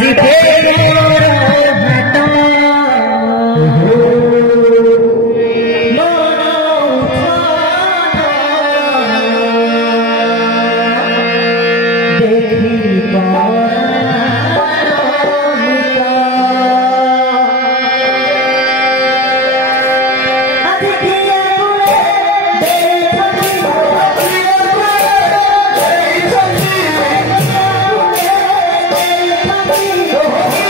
আজি ফের হাতা Oh,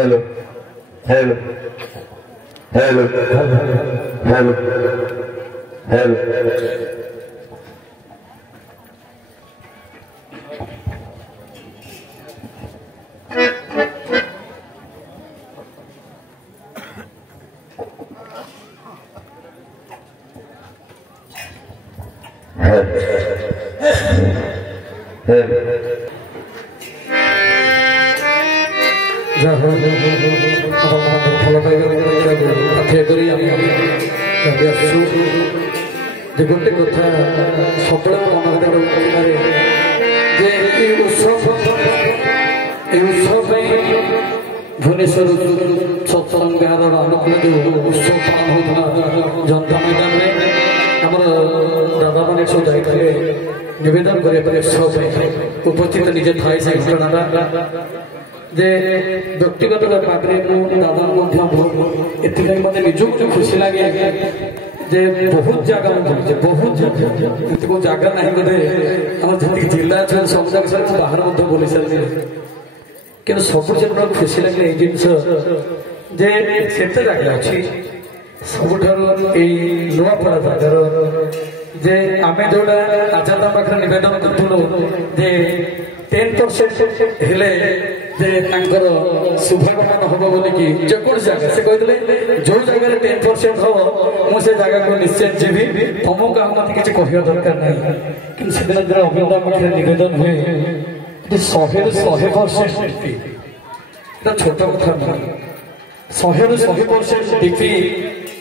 Hello. गोटे कथा सब भुवनेश्वर सत्संग विहार अनुकूल जो उत्सव पालन होता जनता मैदान में आम दादा मैंने सब जाते नवेदन करने उपस्थित निजे थाए से घटना जे व्यक्तिगत भाव में दादा एथि मत निजुक खुशी लगे जे बहुत जगह बहुत जगह ना बोधे आम जी जिला अच्छे सब जगह बाहर बोली सारी कि सब खुशी लगे ये जिनस जे से जगह अच्छी सब नुआपड़ा जगार जे आम जोड़ा आजादा पाखे नवेदन करूँ जे 10% हेले शुभकामना हम बोलिकी जेको जगह से कहते जो जगह 10% हम मुझे जगह को निश्चय जीवी तुमको मत किसी कह दरकार ना कि अभिनेता पाखे नवेदन हुए 100% छोट कथा नुह 100% डीपी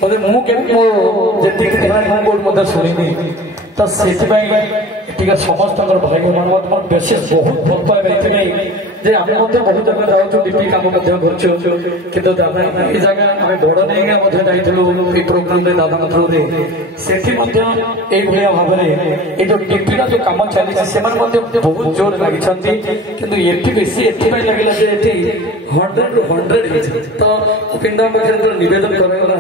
मुझे मुझे शुणी तो से समस्त भाई बहन विशेष बहुत भल पाए जे आम बहुत जगह जाऊँ डीपी कम कि दादा ये जगह आम बड़ नहीं जाइए प्रोग्राम दादा थ्रू से भाव में ये जो डीपी जो कम चली से बहुत जोर लगी कि बेसी लगे 100 ରୁ 100 तो अपिंदा पाखे नवेदन कराला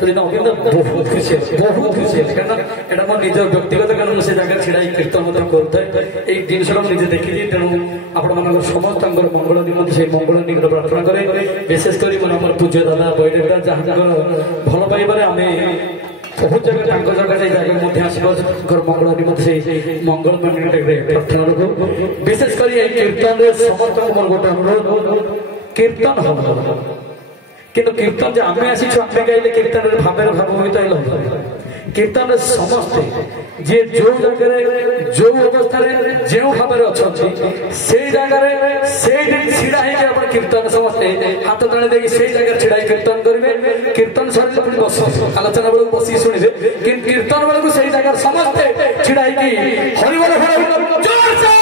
बहुत खुशी कहना यहाँ मो निज व्यक्तिगत कारण से जगह छिड़ा कीर्तन करें जिनस मुझे देखी तेणु आपण समस्त मंगल निमंत से मंगल निकट प्रार्थना करे विशेष कर पूज्य दादा बैठक जहाँ भल पाइबार आम बहुत जगह जगह आसगर मंगल निमंत से मंगल प्रार्थना रखू विशेष कर कीर्तन समस्त मोर गोटे अनुरोध कीर्तन हम किंतु कीर्तन जो आम आसी गाइले कीर्तन भाव भावित कीर्तन समस्ते जे जो जगह जो अवस्था जो भाव में अच्छा से जगह से छिड़ा हो कीर्तन समस्ते हाथ तले देखिए से जगह छिड़ा कीर्तन करेंगे कीर्तन सर पुणी बस आलोचना बेलू बस शुणे कि कीर्तन बेलू से जगह समस्ते छिड़ा हरिबोल जोर से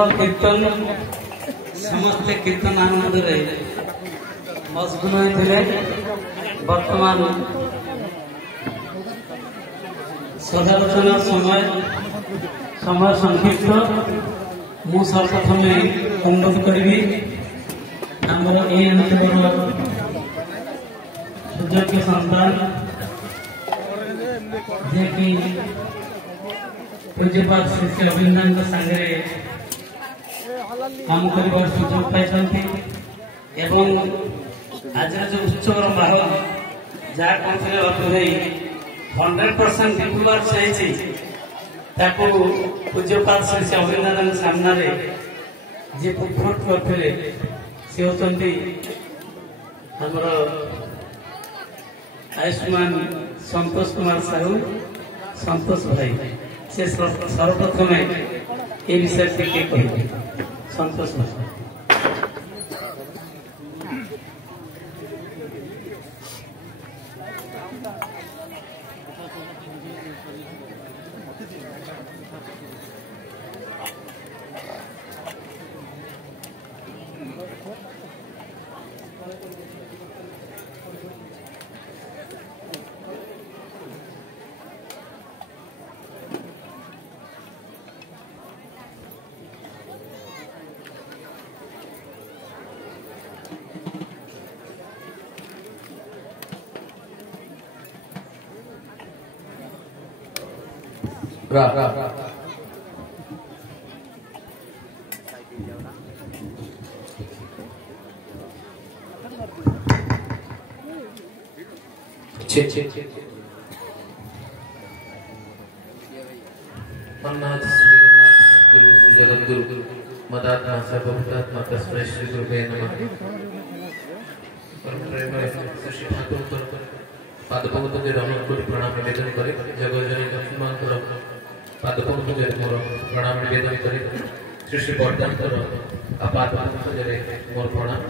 ଆମର କୀର୍ତ୍ତନ ସମସ୍ତେ କୀର୍ତ୍ତନ ଆନନ୍ଦରେ ମଗ୍ନ ହୋଇଥିଲେ। ବର୍ତ୍ତମାନ ସଦାଲୋଚନା ସମୟ ସଂକ୍ଷିପ୍ତ। ମୁଁ ସର୍ବପ୍ରଥମେ ଅନୁରୋଧ କରିବି ଆମର এই ଅଞ୍ଚଳର ସୁଯୋଗ୍ୟ ସନ୍ତାନ ଯିଏକି ପୂଜ୍ୟପାଦ ଶ୍ରୀ ଶ୍ରୀ ଅଭିନନ୍ଦନଙ୍କ ସାଙ୍ଗରେ କାମ କରିବାର ସୁଯୋଗ ପାଇଛନ୍ତି ଏବଂ ଆଜିର ଯେଉଁ ଉତ୍ସବର ମାହୋଲ ଯାହା କହୁଥିଲେ ଅର୍ଥଦେଇ 100% ବିପୁବାର ହେଇଛି ତାକୁ ପୂଜ୍ୟପାଦ ଶ୍ରୀ ଶ୍ରୀ ଅଭିନନ୍ଦନଙ୍କ ସାମ୍ନାରେ ଯିଏ ପୁଟଫୁଟ କରିଥିଲେ ସେ ହେଉଛନ୍ତି ଆମର ଆୟୁଷ୍ମାନ ସନ୍ତୋଷ କୁମାର ସାହୁ ସନ୍ତୋଷ ଭାଇ। से सर्वप्रथमे ये विषय टिके कहे संतोष भाई। जगद्गुरु मदात्मा सर्वभूतात्मा तस्मै श्री गुरुवे नमः। परम प्रेम श्री ठाकुर पादपंकज रमण कोटि प्रणाम निवेदन करे। जगजननी लक्ष्मीमांकर पादपंकज मोर प्रणाम निवेदन करे। श्री श्री बरदानकर पादपंकज मोर प्रणाम।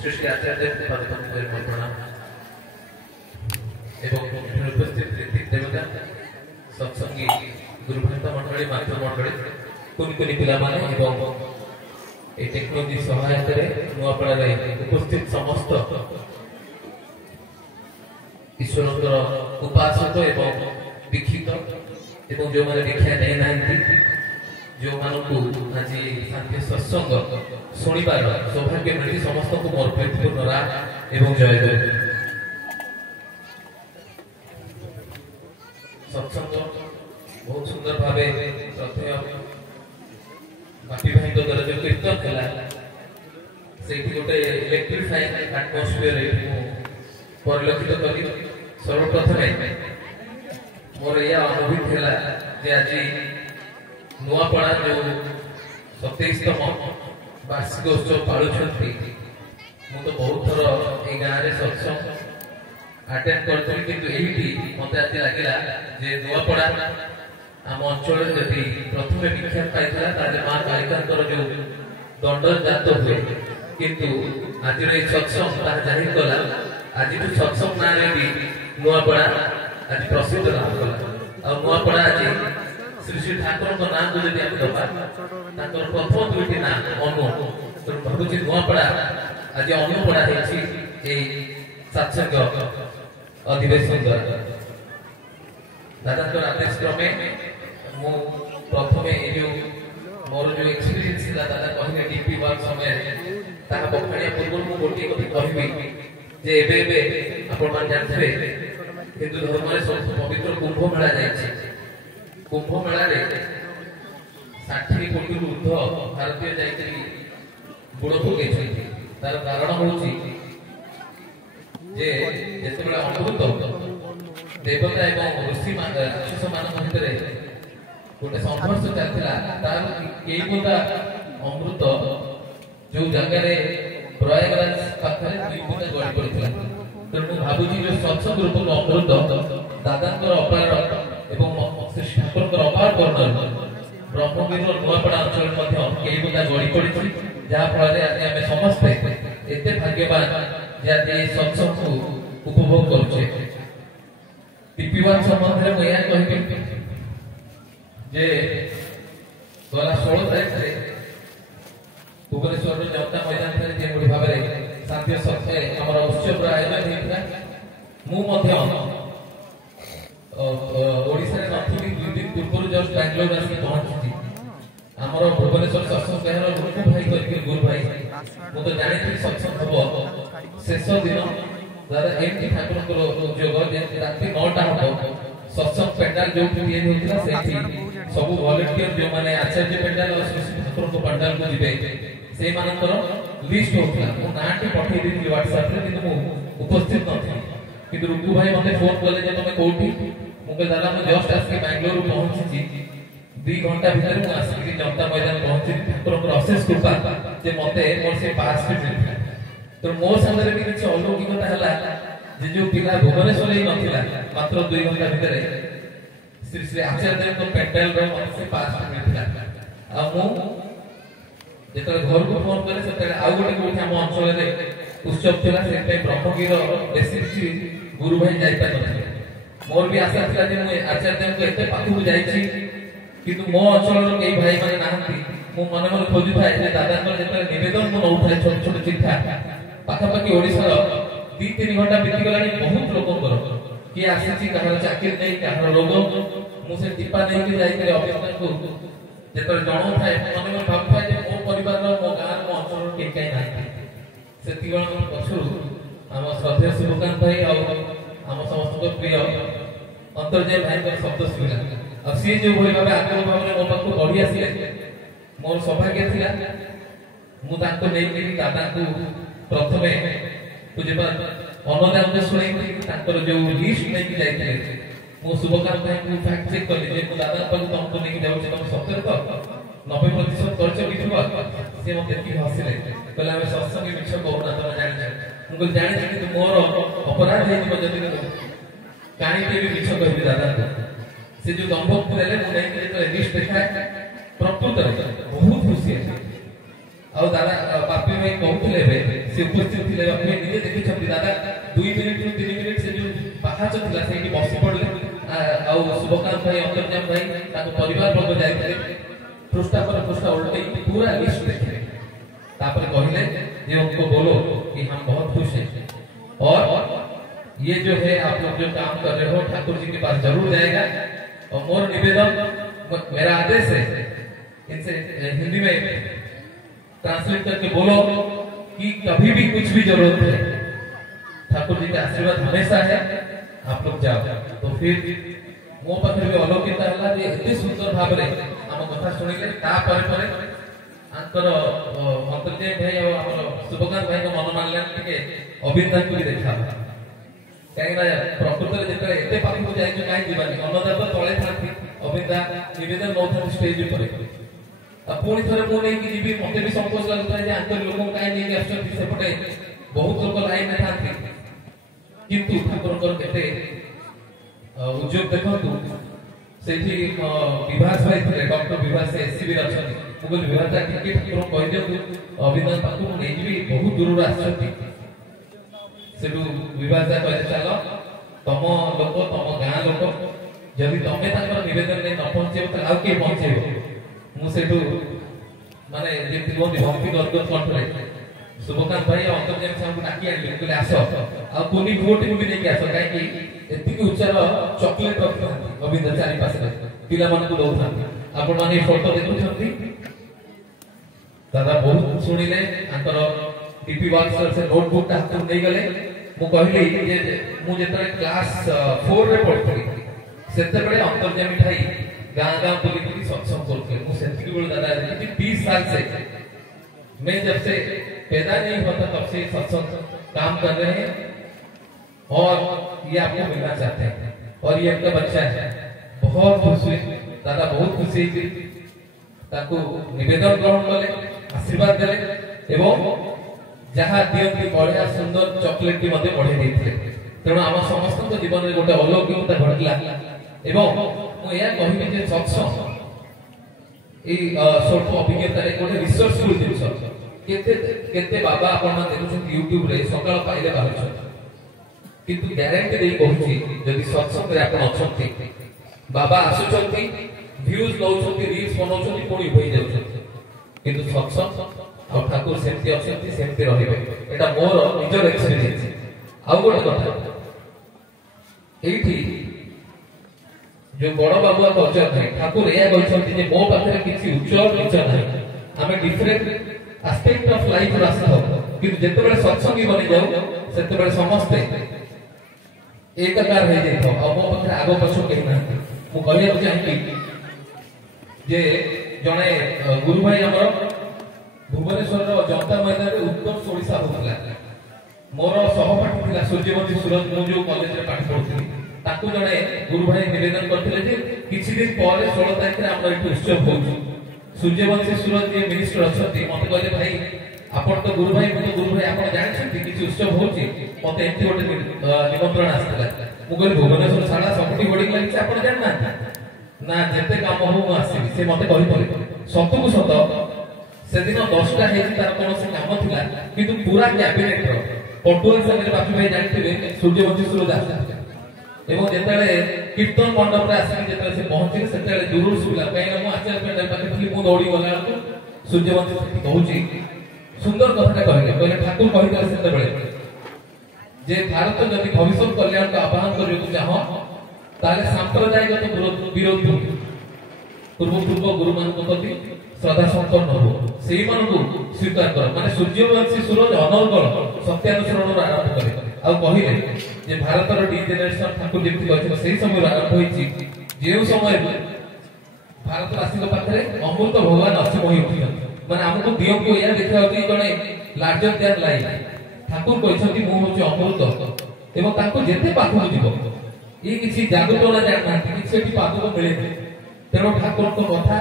श्री श्री आचार्य पादपंकज मोर प्रणाम एवं उपस्थित ऋतिक देवता सत्संगी गुरुभक्त मंडली मातृ मंडली कुनी पिला माने एवं ए टेक्नोलॉजी सहायता रे नुआपड़ा रे उपस्थित समस्त ईश्वरकर उपासक एवं दीक्षित एवं जो माने दीक्षा नै नांती जो मानकु आज शांति सत्संग सुनिबार सौभाग्य मिली समस्त को मोर प्रीतिपूर्ण राग एवं जय जय। सत्संग बहुत सुंदर भावे प्रथम बापी भाई द्वारा जो कीर्तन है से गोटे इलेक्ट्रिफाइंग एटमोस्फियर परिलक्षित करी। सर्वप्रथम मोर यह अनुभूति है आज नुआपड़ा जो 27तम वार्षिक उत्सव पालुंट मु तो बहुत थर ये गाँव में सत्संग अटेंड करती किंतु यही मत आज लगे जे नुआपड़ा आम अंचल जदि प्रथम विख्यात पाई माँ कालिका जो दंड जात हुए किंतु आज सत्संग जाहिर कला आज सत्संग ना भी नुआपड़ा आज प्रसिद्ध लाभ कला। नुआपड़ा आज श्री श्री ठाकुर ना को जब दबा प्रथम दुईटी ना अनु तो भावुँ नुआपड़ा आज अनुपड़ा सत्संग अधिवेशन द्वारा दादा आदेश क्रमे मु प्रथम जो मोर जो एक्सपीरियंस था दादा कहले डीपी वर्क समय ताहा बखाणिया पूर्व मु गोटे कथि कहबी जे एबे आपण मान जानथे हिंदू धर्म रे सब पवित्र कुंभ मेला जायछि। कुंभ मेला रे 60 कोटी ऊर्ध्व भारतीय जायछि बुड़ पकेछि। तार कारण होछि जे जैसे बड़ा अद्भुत देवता एवं ऋषि राक्षस मान भितर गोटे संघर्ष चलता तार केईटा अमृत जो जगह प्रयागराज पाखे दुई बुंदा गड़ी पड़ता। तेणु मुझे भावुँ जो सत्संग रूप अमृत दादा अपार एवं श्री ठाकुर अपार करुण ब्रह्मगिर नुआपड़ा अंचल कई बुंदा गड़ी पड़ी जहाँफल आज आम समस्ते एत भाग्यवान जे सत्संग को उपभोग करुचे। पीपीवान संबंध में मुझे कह गला 16 तारीख ମୁଁ ମଧ୍ୟ ଓଡ଼ିଶାରେ ନଥିଲି 2 ଦିନ ପୂର୍ବରୁ ଜଷ୍ଟ ବାଙ୍ଗାଲୋର ଆସି ପହଞ୍ଚିଛି। ଆମର ଭୁବନେଶ୍ୱର ସତ୍ସଙ୍ଗ ବିହାର ଗୁରୁ ଭାଇ କରିକି ଗୁରୁ ଭାଇ ମୁଁ ତ ଜାଣିଥିଲି ସତ୍ସଙ୍ଗ ହବ ଶେଷ ଦିନ ଦାଦା ଏମିତି ଠାକୁରଙ୍କର ଉଦ୍ୟୋଗ ଯେମିତି ରାତି 9ଟା ହବ ସତ୍ସଙ୍ଗ ପେଣ୍ଡାଲ ଯୋଉଠି ତିଆରି ହଉଥିଲା ସେଇଠି ସବୁ ଭଲେଣ୍ଟିୟର ଯୋଉମାନେ ଆଚାର୍ଯ୍ୟ ପେଣ୍ଡାଲ ଠାକୁରଙ୍କ ପେଣ୍ଡାଲକୁ ଯିବେ ସେଇମାନଙ୍କର ଲିଷ୍ଟ ହଉଥିଲା। ମୁଁ ନାଁଟି ପଠେଇ ଦେଇଥିଲି ହ୍ୱାଟ୍ସଆପରେ କିନ୍ତୁ ମୁଁ ଉପସ୍ଥିତ ନଥିଲି। କିନ୍ତୁ ରୁକୁ ଭାଇ ମତେ ଫୋନ କଲେ ଯେ ତମେ କୋଉଠି? ମୁଁ କହିଲି ଦାଦା ମୁଁ ଜଷ୍ଟ ଆସିକି ବାଙ୍ଗାଲୋରରୁ ପହଞ୍ଚିଛି 2 ଘଣ୍ଟା ଭିତରେ ମୁଁ ଆସିକି ଜନତା ମଇଦାନ ପହଞ୍ଚିଲି। ଠାକୁରଙ୍କର ଅଶେଷ କୃପା ଯେ ମତେ ମୋର ସେ ପାସ୍ ବି ମିଳିଥିଲା। ତ ମୋ ସାଙ୍ଗରେ ବି କିଛି ଅଲୌକିକତା ହେଲା ଯେ ଯୋଉ ପିଲା ଭୁବନେଶ୍ୱର ହିଁ ନଥିଲା ମାତ୍ର 2 ଘଣ୍ଟା ଭିତରେ ଶ୍ରୀ ଶ୍ରୀ ଆଚାର୍ଯ୍ୟଙ୍କ ପେଣ୍ଡାଲରେ ମତେ ସେ ପାସ୍ ମିଳିଥିଲା। ଆଉ ମୁଁ ଯେତେବେଳେ ଘରକୁ ଫୋନ କଲେ ସେତେବେଳେ ଆଉ ଗୋଟେ କୋଉଠି ଆମ ଅଞ୍ଚଳରେ ଉତ୍ସବ ଥିଲା ସେଥିପାଇଁ ବ୍ରହ୍ମଗିର ବେଶୀ କିଛି ଗୁରୁ ଭାଇ ଯାଇପାରିନଥିଲେ। ମୋର ବି ଆଶା ଥିଲା ଯେ ମୁଁ ଆଚାର୍ଯ୍ୟଙ୍କ ଏତେ ପାଖକୁ ଯାଇଛି କିନ୍ତୁ ମୋ ଅଞ୍ଚଳର କେହି ଭାଇ ମାନେ ନାହାନ୍ତି। ମୁଁ ମନେ ମନେ ଖୋଜୁଥାଏ ଯେ ଦାଦାଙ୍କର ଯେତେବେଳେ ନିବେଦନ ମୁଁ ନଉଥାଏ ଛୋଟ ଛୋଟ ଚିଠା ପାଖାପାଖି ଓଡ଼ିଶାର 2-3 ଘଣ୍ଟା ବିତିଗଲାଣି। ବହୁତ ଲୋକଙ୍କର କିଏ ଆସିଛି କାହାର ଚାକିରି ନେଇ କାହାର ରୋଗ। ମୁଁ ସେ ଟିପା ନେଇକି ଯାଇଥିଲି ଅଭିନେତାଙ୍କୁ ଯେତେବେଳେ ଜଣାଉଥାଏ ମନେ ମନେ ଭାବୁଥାଏ ଯେ ମୋ ପରିବାରର ମୋ ଗାଁର ମୋ ଅଞ୍ଚଳର କେହି କାହିଁ ନାହାନ୍ତି। ସେତିକି ପଛରୁ ଆମ ଶ୍ରଦ୍ଧେୟ ଶିବକାନ୍ତ ଭାଇ ଆଉ ଆମ ସମସ୍ତଙ୍କ ପ୍ରିୟ ଅନ୍ତର୍ଜୟ ଭାଇଙ୍କର ଶବ୍ଦ ଶୁଣିଲା। ଆଉ ସିଏ ଯୋଉଭଳି ଭାବେ ଆଗ୍ରହ ଭାବରେ ମୋ ପାଖକୁ ବଢି ଆସିଲେ ମୋର ସୌଭାଗ୍ୟ ଥିଲା ମୁଁ ତାଙ୍କୁ ନେଇକି ଦାଦାଙ୍କୁ ପ୍ରଥମେ ପୂଜ୍ୟପାଦ ଅନ୍ନଦାନଙ୍କୁ ଶୁଣେଇଥିଲି। ତାଙ୍କର ଯୋଉ ଲିଷ୍ଟ ନେଇକି ଯାଇଥିଲେ ମୁଁ ଶିବକାନ୍ତ ଭାଇଙ୍କୁ ଫ୍ୟାକ୍ଟ ଚେକ୍ କଲି ଯେ ମୁଁ ଦାଦାଙ୍କ ପାଖକୁ ତମକୁ ନେଇକି ଯାଉଛି ତମେ ସତରେ ତ 90% ଖର୍ଚ୍ଚ ମିଳିବ। ସିଏ ମତେ ଦେଖିକି ହସିଲେ କହିଲେ ଆମେ ସତ୍ସଙ୍ଗ ମିଛ କହୁନା ତମେ ଜାଣିଛ। ମୁଁ କହିଲି ଜାଣିଛି କିନ୍ତୁ ମୋର ଅପରାଧ ହେଇଯିବ ଯଦି କାହିଁକି ବି ମିଛ କହିବି ଦାଦାଙ୍କୁ। ସେ ଯୋଉ ଦମ୍ଭକୁ ଦେଲେ ମୁଁ ନେଇକି ଯେତେବେଳେ ଲିଷ୍ଟ ଦେଖାଏ ପ୍ରକୃତରେ ବହୁତ ଖୁସି ଅଛି। ଆଉ ଦାଦା ବାପି ଭାଇ କହୁଥିଲେ ଏବେ ସେ ଉପସ୍ଥିତ ଥିଲେ ବାପି ଭାଇ ନିଜେ ଦେଖିଛନ୍ତି ଦାଦା 2 ମିନିଟରୁ 3 ମିନିଟ ସେ ଯୋଉ ପାହାଚ ଥିଲା ସେଇଠି ବସି ପଡିଲେ। ଆଉ ଶୁଭକାନ୍ତ ଭାଇ ଅନ୍ତର୍ଯାମ ଭାଇ ତାଙ୍କ ପରିବାର ବର୍ଗ ଯାଇଥିଲେ पृष्ठा पर पृष्ठा उल्टे पूरा लिस्ट देखे तापर कहले ये उनको बोलो कि हम बहुत खुश हैं और ये जो है आप लोग जो काम कर रहे हो ठाकुर जी के पास जरूर जाएगा। और मोर निवेदन मेरा आदेश है इनसे हिंदी में ट्रांसलेट करके बोलो कि कभी भी कुछ भी जरूरत है ठाकुर जी का आशीर्वाद हमेशा है आप लोग जाओ। तो फिर मो पाखे भी अलौकिकता है जे एते सुंदर भाव रे हम कथा सुनिले ता परे परे आंकर अंतर्जय भाई और हमर शुभकांत भाई को मन मानले टिके अभिनंदन को देखा कहीं ना प्रकृति रे जेते एते पाखे को जाई जो काई दिबानी अन्नदान तो तळे थाती अभिनंदन निवेदन नौथा स्टेज पर अब पुणी थरे मो नै कि जीबी मते भी संकोच लागता है जे आंकर लोक काई नै कि आछन सेपटे बहुत लोक लाइन में थाती किंतु ठाकुर केते उद्योग देखु से विभास भाई थे डॉक्टर विभास से एससीबी अच्छी मुझे विभास टिके ठाकुर कह दिखाँ अभिनंदन पाख नहीं बहुत दूर आसु विभास कहे चल तुम लोक तुम गाँ लोक जदि तुम नवेदन नहीं न पहुंचे तो आउ किए पहुंचे मुझे माने भक्ति गदगद कंठरे शुभकांत भाई अंतर्जाम साहब डाकी आनी कहले आस आ कोनी भोट भी नहीं आस कहीं एति उच्चार चॉकलेट रखता अभिनंदन चारि पासे पिला मन को दौथा आपण माने फोटो देखुछंती दादा बहुत सुनिले आंतर टीपी वर्क से नोटबुक ता हाथ नहीं गले मु कहली जे मु जेतरे क्लास 4 रे पढथली सेते बेले अंतर्जामी भाई गां गां बुली सत्संग करथले मु सेति बेले दादा 20 साल से मैं जब से पैदा नहीं होता तब से सत्संग काम कर रहे हैं और ये आपको मिलना चाहते हैं और ये आपका बच्चा है बहुत खुशी दादा बहुत खुशी थी ताको निवेदन ग्रहण कले आशीर्वाद देले एवं जहाँ दियंती बढ़िया सुंदर चॉकलेट की मध्य बढ़े देते तेणु आम समस्त जीवन में गोटे अलौकिकता घटला एवं मु या कहबी जे सत्संग ए स्वल्प अभिज्ञता रे गोटे रिसर्चफुल जिंस केते केते बाबा आपण मान देखुछन YouTube रे सकाळ पाइले बाहर किंतु ग्यारंटी दे कहूची जदि सत्संग रे आपण अछंती बाबा आसुचंती व्यूज लौचंती रील्स बनाउचंती कोणी होई जाउचंती किंतु सत्संग और ठाकुर सेमती अछंती सेमती रहिबे एटा मोर निजर एक्सपीरियंस। आउ गोटे कथा ଏଇଠି जो बड़ बाबुआ कल्चर है ठाकुर या कहते जे मो पाखरे किछि उच्च नीच नाही आमे डिफरेंट एस्पेक्ट ऑफ लाइफ रास्ता कि जेते बेले सत्संगी बनि जाऊ सेते बेले समस्त एकाकार हो जाइतो आ मो पाखरे आगो पछो केहि ना मु कहलिया चाहि जे जने गुरु भाई हमर भुवनेश्वर जनता मैदान रे उत्तम सोडिसा होतला मोर सहपाठी थिला सूर्यवंशी सूरज मु जो कॉलेज रे पाठ पढुथि ताकू जने गुरु भाई निवेदन करथिले जे किछि दिन परे 16 तारिख रे हमर एठी उत्सव होउछु सूर्यवंशी सूरज जे मिनिस्टर अछथि मते कहले भाई आपण तो गुरु भाई आपण जानिछथि किछि उत्सव होउछि मते एठी गोटे निमंत्रण आस्थिला मु कहली भुवनेश्वर साला सबटी बडी लागि आपण जानना ना जेते काम हो मु आसी से मते कहि परे सतु को सत से दिन 10टा हे तार कोनोसी काम थिला किंतु पूरा कैबिनेट रो पटुआ संगे बापू भाई जानथिबे सूर्यवंशी सूरज आसी एवं जेतेले कीर्तन मंडप रे आसी जेतेले से पहुंची सेतेले दूर सुला काई मु आचार्य पेंडा पाके थी मु दौड़ी गला तो सूर्यवंशी कहूची सुंदर कथाटा कहले ठाकुर कहिला सेते बेले जे भारत जदि भविष्य कल्याण का आह्वान करियो चाहो ताले सांप्रदायिक विरोध पूर्व गुरु मान प्रति श्रद्धा संपन्न हो सेही मान को स्वीकार कर माने सूर्यवंशी सूरज अनर्गल सत्यानुसरण आरंभ करे आ कहिले जे Bharat rho D generation Thakur जेति कहथिबो सेही समय आरंभ होईची जेउ समय भारत राष्ट्र पाखरे अमृत भगवान असीम होई उठियो माने हमको दियो को या देखा होती जने लार्जर देन लाइफ ठाकुर कहछथि मु होची अमृत एवं ताको जेते पाखु दिबो ये किसी जागृत ना जानना किसी भी पाद को मिले तेरो ठाकुर को कथा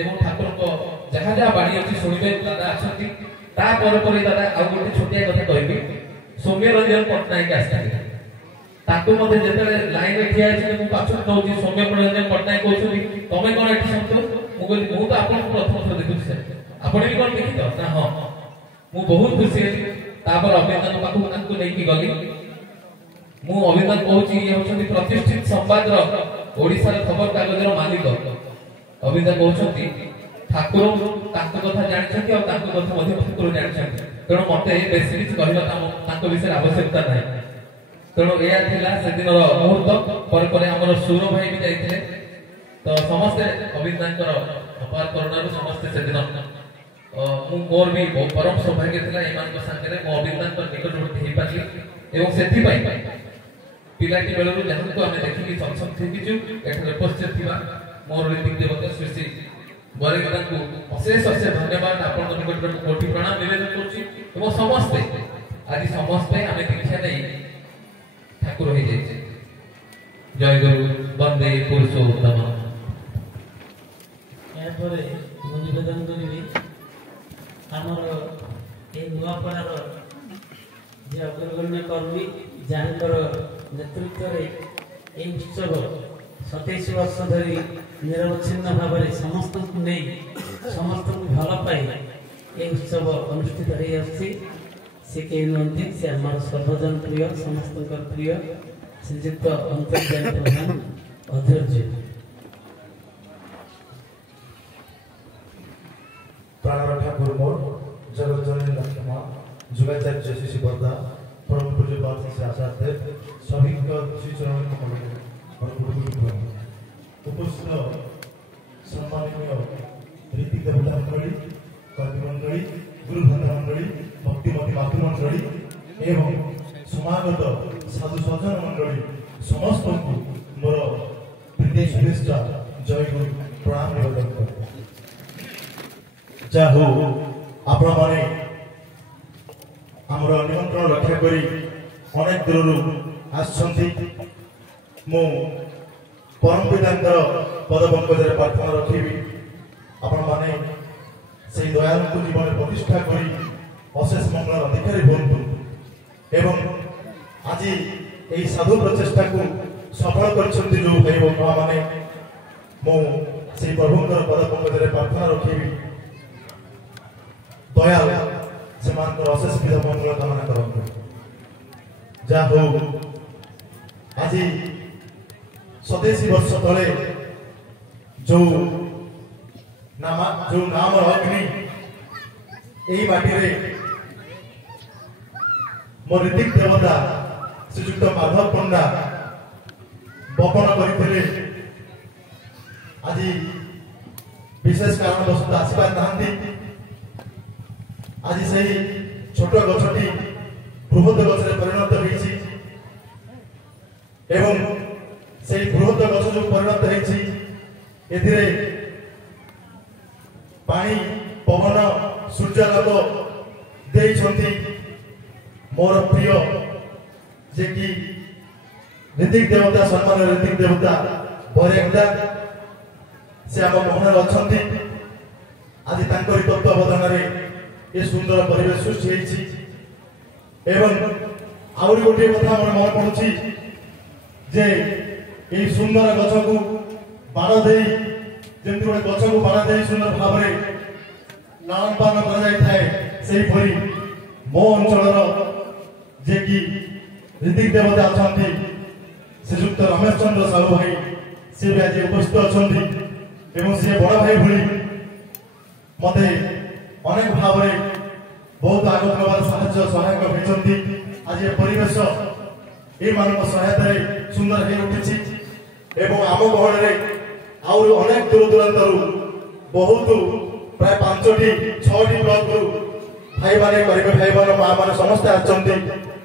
एवं ठाकुर को जहाँ जहाँ बाणी अच्छी शुणवे दादा अच्छी ता पर दादा आ गोटे छोटिया कथा कहबी सौम्य रंजन पट्टनायक आसते ताको मते जेतेले लाइन रे ठिया अछि मु पाछु कहउची सौम्य रंजन पट्टनायक कहउची तमे कोन एठी संतो मु कहली मु तो आपन प्रथम थर देखुची सर आपण भी कोन देखि तो ना हां मु बहुत खुशी अछि तापर अभिनंदन पाखु ताको नै की गली मु अभिनंदन कहूची ये होछंती प्रतिष्ठित संवाद रो ओडिसा रे खबर कागज रो मालिक अभिनंदन कहउछंती ठाकुर ताको कथा जानिछंती और ताको कथा मध्ये ठाकुर जानिछंती तेणु मते बेसी किछ कहला ताको विषय आवश्यकता नै तेणु एया थिला से दिन रो मुहूर्त पर हमर सूर भाई भी जाइथिले तो समस्त अभिनंदन करो अपार करुणा रो समस्त से दिन मु मोर भी परम सौभाग्य थिला एमान को संगे मो अभिनंदन कर निकट हेई पाछि एवं सेथि पई पिलाटी बेलरू जहां को हमें देखि सक्षम थिकिजु एठले उपस्थित थिबा मोर ऋतिक देवता श्री श्री बरेगदा को अशेष अशेष धन्यवाद आपण निकट कोटि प्रणाम निवेदन करछि एवं समस्त आज समस्त हमें दीक्षा नै ठाकुर होई जाय जय गुरु वंदे पुरुषोत्तम या परे मु निवेदन करिबी हमर ए नुआपड़ार जे अग्रगण्य कर्मी जानकर नेतृत्व रे उत्सव 27 वर्ष धरी निरवच्छिन्न भाव में समस्त को नहीं समस्त को भल पाई ए उत्सव अनुष्ठित हो आसी से के नुहति से आम सर्वजन प्रिय समस्त प्रिय श्रीजुक्त अंतर्जान प्रधान अध्यक्ष प्राण ठाकुर मोर जगत जननी लक्ष्मा जुगाचार्य शिशि बर्दा परम पूज्य पाद से आचार्य सभी का श्री चरण कमल और उपस्थित सम्माननीय ऋतिक देवता मंडली कर्मी मंडली गुरु भंडार मंडली भक्तिमती मातृ मंडली एवं समागत साधु सज्जन मंडली समस्त को मोर प्रीति शुभेच्छा जय गुरु प्रणाम निवेदन कर जा हो आपण माने हमर निमंत्रण रक्षा करी अनेक दूररू आसछंती मु परम पितांकर पद पंकजरे प्रार्थना रखिबी आपण माने से दयालु को जीवन में प्रतिष्ठा करी अशेष मंगल अधिकारी होंतु एवं आज यही साधु प्रचेष्टा को सफल करछंती जो भाई बंधु माने मु से प्रभुंकर पद पंकजरे प्रार्थना रखिबी दयाल से अशेष विधा मंगल कामना करते जा हो आज 27 वर्ष तले जो नाम अग्नि यही माटी रे मोर ऋतिक देवता श्रीजुक्त माधव पंडा ବପନ କରିଥିଲେ ଆଜି ବିଶେଷ କାରଣବଶତଃ ଆସିପାରିନାହାନ୍ତି। ଆଜି ସେହି ଛୋଟ ଗଛଟି ବୃହତ ଗଛରେ ପରିଣତ ହୋଇଛି ଏବଂ ସେହି ବୃହତ ଗଛ ଯୋଉ ପରିଣତ ହୋଇଛି ଏଥିରେ ପାଣି ପବନ ସୂର୍ଯ୍ୟାଲୋକ ଦେଇଛନ୍ତି ମୋର ପ୍ରିୟ ଯେ କି ঋতিক ଦେବତା ସମ୍ମାନ ঋତିକ ଦେବତା ବରେଗଡ଼ା ସେ ଆମ ମନରେ ଅଛନ୍ତି। ଆଜି ତାଙ୍କରି ତତ୍ତ୍ୱାବଧାନରେ ଏ ସୁନ୍ଦର ପରିବେଶ ସୃଷ୍ଟି ହୋଇଛି ଏବଂ ଆହୁରି ଗୋଟିଏ କଥା ମୋର ମନେ ପଡୁଛି ଯେ ଏହି ସୁନ୍ଦର ଗଛକୁ ବାଣ ଦେଇ ଯେମିତି ଗୋଟେ ଗଛକୁ ବାଣ ଦେଇ ସୁନ୍ଦର ଭାବରେ ଲାଳନ ପାଳନ କରାଯାଇଥାଏ ସେହିପରି ମୋ ଅଞ୍ଚଳର ଯେ କି ঋতিক ଦେବତା ଅଛନ୍ତି ଶ୍ରୀଯୁକ୍ତ ରମେଶ ଚନ୍ଦ୍ର ସାହୁ ଭାଇ ସେ ବି ଆଜି ଉପସ୍ଥିତ ଅଛନ୍ତି ଏବଂ ସେ ବଡ଼ ଭାଇ ଭଳି ମତେ ଅନେକ ଭାବରେ ବହୁତ ଆଗକୁ ନେବାର ସାହାଯ୍ୟ ସହାୟକ ହୋଇଛନ୍ତି। ଆଜି ଏ ପରିବେଶ ଏମାନଙ୍କ ସହାୟତାରେ ସୁନ୍ଦର ହୋଇ ଉଠିଛି ଏବଂ ଆମ ଗହଳରେ ଆହୁରି ଅନେକ ଦୂର ଦୂରାନ୍ତରୁ ବହୁତ ପ୍ରାୟ 5ଟି 6ଟି ବ୍ଲକରୁ ଭାଇମାନେ ଗରିବ ଭାଇମାନେ ମା ମାନେ ସମସ୍ତେ ଆସିଛନ୍ତି।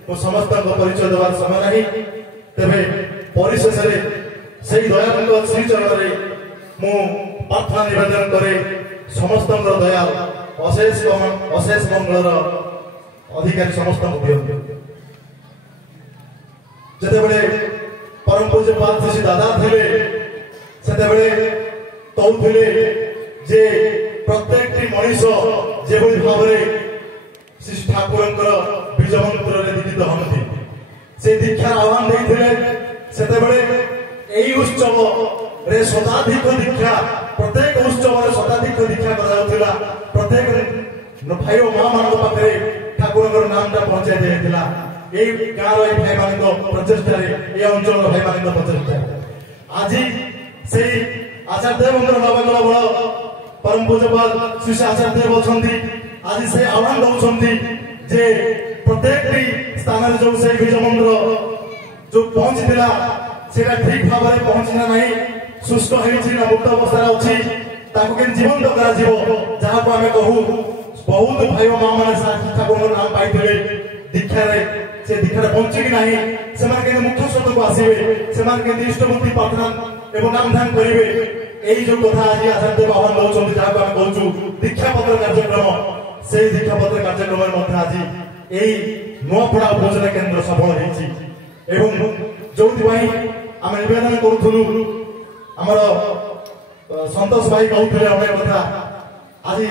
ମୁଁ ସମସ୍ତଙ୍କ ପରିଚୟ ଦେବାର ସମୟ ନାହିଁ, ତେବେ ପରିଶେଷରେ ସେହି ଦୟାଳୁଙ୍କ ଶ୍ରୀଚରଣରେ ମୁଁ ପ୍ରାର୍ଥନା ନିବେଦନ କରେ ସମସ୍ତଙ୍କର ଦୟା ଅଶେଷ ମଙ୍ଗଳର ଅଧିକାରୀ ସମସ୍ତଙ୍କୁ ଦିଅନ୍ତୁ। ଯେତେବେଳେ ପରମ ପୂଜ୍ୟପାଦ ଶ୍ରୀ ଦାଦା ଥିଲେ ସେତେବେଳେ କହୁଥିଲେ ଯେ ପ୍ରତ୍ୟେକଟି ମଣିଷ ଯେଭଳି ଭାବରେ ଶ୍ରୀ ଠାକୁରଙ୍କର ବୀଜ ମନ୍ତ୍ରରେ ଦୀକ୍ଷିତ ହୁଅନ୍ତି ସେ ଦୀକ୍ଷାର ଆହ୍ୱାନ ଦେଇଥିଲେ। ସେତେବେଳେ ଏହି ଉତ୍ସବରେ ଶତାଧିକ ଦୀକ୍ଷା ପ୍ରତ୍ୟେକ ଉତ୍ସବରେ ଶତାଧିକ ଦୀକ୍ଷା କରାଯାଉଥିଲା। ପ୍ରତ୍ୟେକ ଭାଇ ଓ ମା ମାନଙ୍କ ପାଖରେ ଠାକୁରଙ୍କର ନାମଟା ପହଞ୍ଚାଇ ଦିଆଯାଇଥିଲା। এই ଗାଁର এই ଭାଇମାନଙ୍କ ପ୍ରଚେଷ୍ଟାରେ এই ଅଞ୍ଚଳର ଭାଇମାନଙ୍କ ପ୍ରଚେଷ୍ଟାରେ ଆଜି ସେଇ ଆଚାର୍ଯ୍ୟ ଦେବଙ୍କର ନବକଳ ବଳ ପରମ ପୂଜ୍ୟପାଦ ଶ୍ରୀ ଆଚାର୍ଯ୍ୟ ଦେବ ଅଛନ୍ତି। ଆଜି ସେ ଆହ୍ୱାନ ଦଉଛନ୍ତି ଯେ ପ୍ରତ୍ୟେକଟି ସ୍ଥାନରେ ଯୋଉ ସେଇ ବୀଜ ମନ୍ଦିର ଯୋଉ ପହଞ୍ଚିଥିଲା ସେଟା ଠିକ ଭାବରେ ପହଞ୍ଚିଲା ନାହିଁ, ଶୁଷ୍କ ହେଇଛି ନା ମୁକ୍ତ ଅବସ୍ଥାରେ ଅଛି, ତାକୁ କେମିତି ଜୀବନ୍ତ କରାଯିବ ଯାହାକୁ ଆମେ କହୁ ବହୁତ ଭାଇ ଓ ମା ମାନେ ଠାକୁରଙ୍କ ନାମ ପାଇଥିଲେ ଦୀକ୍ଷାରେ ସେ ଦୀକ୍ଷାରେ ବଞ୍ଚିକି ନାହିଁ ସେମାନେ କେମିତି ମୁଖ୍ୟ ସ୍ରୋତକୁ ଆସିବେ, ସେମାନେ କେମିତି ଇଷ୍ଟମୂର୍ତ୍ତି ପ୍ରାର୍ଥନା ଏବଂ ନାମଧାନ କରିବେ। এই ଯୋଉ କଥା ଆଜି ଆଚାର୍ଯ୍ୟ ଦେବ ଆହ୍ୱାନ ଦଉଛନ୍ତି ଯାହାକୁ ଆମେ କହୁଛୁ ଦୀକ୍ଷାପତ୍ର କାର୍ଯ୍ୟକ୍ରମ, ସେଇ ଦୀକ୍ଷାପତ୍ର କାର୍ଯ୍ୟକ୍ରମରେ ମଧ୍ୟ ଆଜି এই ନୂଆପଡ଼ା ଉପଜେଲା କେନ୍ଦ୍ର ସଫଳ ହେଇଛି ଏବଂ ଯୋଉଥିପାଇଁ ଆମେ ନିବେଦନ କରୁଥିଲୁ ଆମର ସନ୍ତୋଷ ଭାଇ କହୁଥିଲେ ଅନେକ କଥା। ଆଜି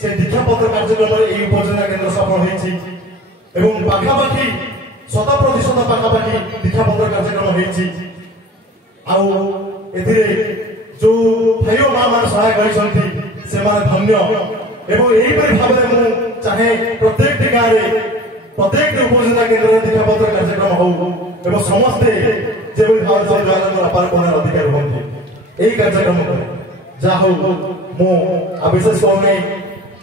ସେ ଦୀକ୍ଷାପତ୍ର କାର୍ଯ୍ୟକ୍ରମରେ এই ଉପଜେଲା କେନ୍ଦ୍ର ସଫଳ ହେଇଛି ଏବଂ ପାଖାପାଖି 100% ପାଖାପାଖି ଦୀକ୍ଷାପତ୍ର କାର୍ଯ୍ୟକ୍ରମ ହେଇଛି। ଆଉ ଏଥିରେ ଯୋଉ ଭାଇ ଓ ମା ମାନେ ସହାୟକ କରିଛନ୍ତି ସେମାନେ ଧନ୍ୟ ଏବଂ ଏହିପରି ଭାବରେ ମୁଁ ଚାହେଁ ପ୍ରତ୍ୟେକଟି ଗାଁରେ ପ୍ରତ୍ୟେକଟି ଉପଜେଲା କେନ୍ଦ୍ରରେ ଦୀକ୍ଷାପତ୍ର କାର୍ଯ୍ୟକ୍ରମ ହଉ ଏବଂ ସମସ୍ତେ ଯେଭଳି ଭାବରେ ସଂବିଧାନର ଅପାରପଣର ଅଧିକାରୀ ହୁଅନ୍ତି ଏହି କାର୍ଯ୍ୟକ୍ରମ କରେ। ଯାହା ହଉ ମୁଁ ବିଶେଷ କରୁନାହିଁ,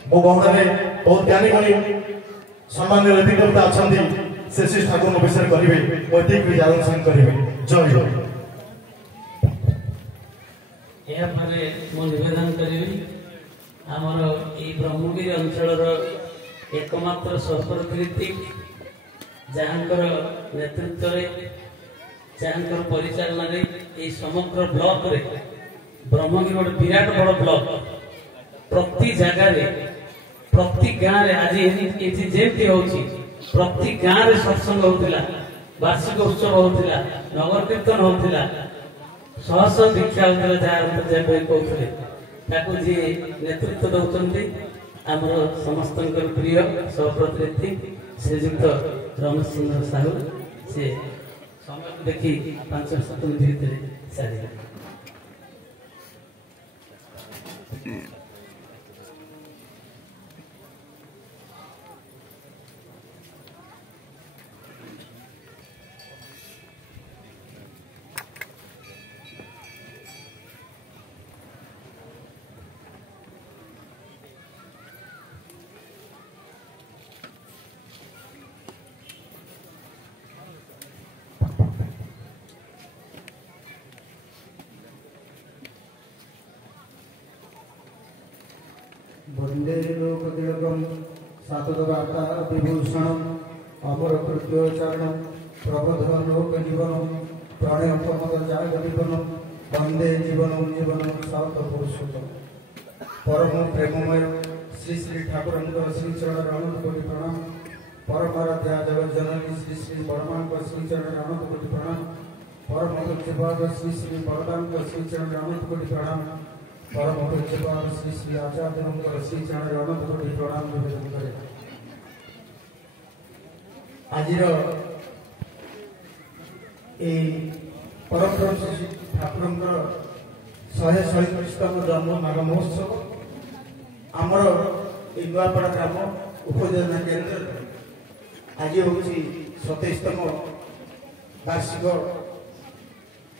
ମୋ ଗହଣରେ ବହୁତ ଜ୍ଞାନୀ ଗୁଣୀ ସମ୍ମାନୀୟ ଋତିକ ଦେବତା ଅଛନ୍ତି, ସେ ଶ୍ରୀ ଠାକୁରଙ୍କ ବିଷୟରେ କହିବେ, ମୁଁ ଏତିକି ଜାଣନ ସାଙ୍ଗ କରିବେ। ଜୟ ଜୟ। ଏହା ପରେ ମୁଁ ନିବେଦନ କରିବି ଆମର এই ବ୍ରହ୍ମଗିରି ଅଞ୍ଚଳର একমাত্র সর্বকৃতি ଯାହାଙ୍କର ନେତୃତ୍ୱରେ ଯାହାଙ୍କର ପରିଚାଳନାରେ এই সমগ্র ବ୍ଲକରେ ବ୍ରହ୍ମଗିରି ଗୋଟେ ବିରାଟ ବଡ଼ ବ୍ଲକ, ପ୍ରତି ଜାଗାରେ ପ୍ରତି ଗାଁରେ ଆଜି ଏଠି ଯେମିତି ହଉଛି ପ୍ରତି ଗାଁରେ ସତ୍ସଙ୍ଗ ହଉଥିଲା, ବାର୍ଷିକ ଉତ୍ସବ ହଉଥିଲା, ନଗର କୀର୍ତ୍ତନ ହଉଥିଲା, ଶହ ଶହ ଦୀକ୍ଷା ହଉଥିଲା। ଯାହା କହୁଥିଲେ ତାକୁ ଯିଏ ନେତୃତ୍ୱ ଦଉଛନ୍ତି ଆମର ସମସ୍ତଙ୍କର ପ୍ରିୟ ସହପ୍ରତିନିଧି ଶ୍ରୀଯୁକ୍ତ ରମେଶ ଚନ୍ଦ୍ର ସାହୁ, ସେ ସମୟକୁ ଦେଖି 5-7 ମିନିଟ୍ ଭିତରେ ସାରିବେ। लोकतिलकं सातदवार्ता विभूषणम् अमरकृत्योच्चारणं प्रबोधन लोकजीवनं प्रणयप्रमोदजागरीवनं वंदे जीवनं जीवनं सप्तपुरुषोत्तम परम प्रेममय श्री श्री ठाकुरंकर श्री चरण अनंत कोटि प्रणाम परमाराध्या जगत जननी श्री श्री बड़मांकर श्री चरण अनंत कोटि प्रणाम परम पूज्यपाद श्री श्री बड़दांकर श्री चरण अनंत कोटि प्रणाम परम पूज्यपाद श्री श्री आचार्यंकर श्री चरण अनंत कोटि प्रणाम निवेदन करे आजिर ए परम श्री ठाकुरंकर 137तम जन्म माघ महोत्सव आमर नुआपड़ा ग्राम उपयोजना केन्द्र आज हूँ 27तम वार्षिक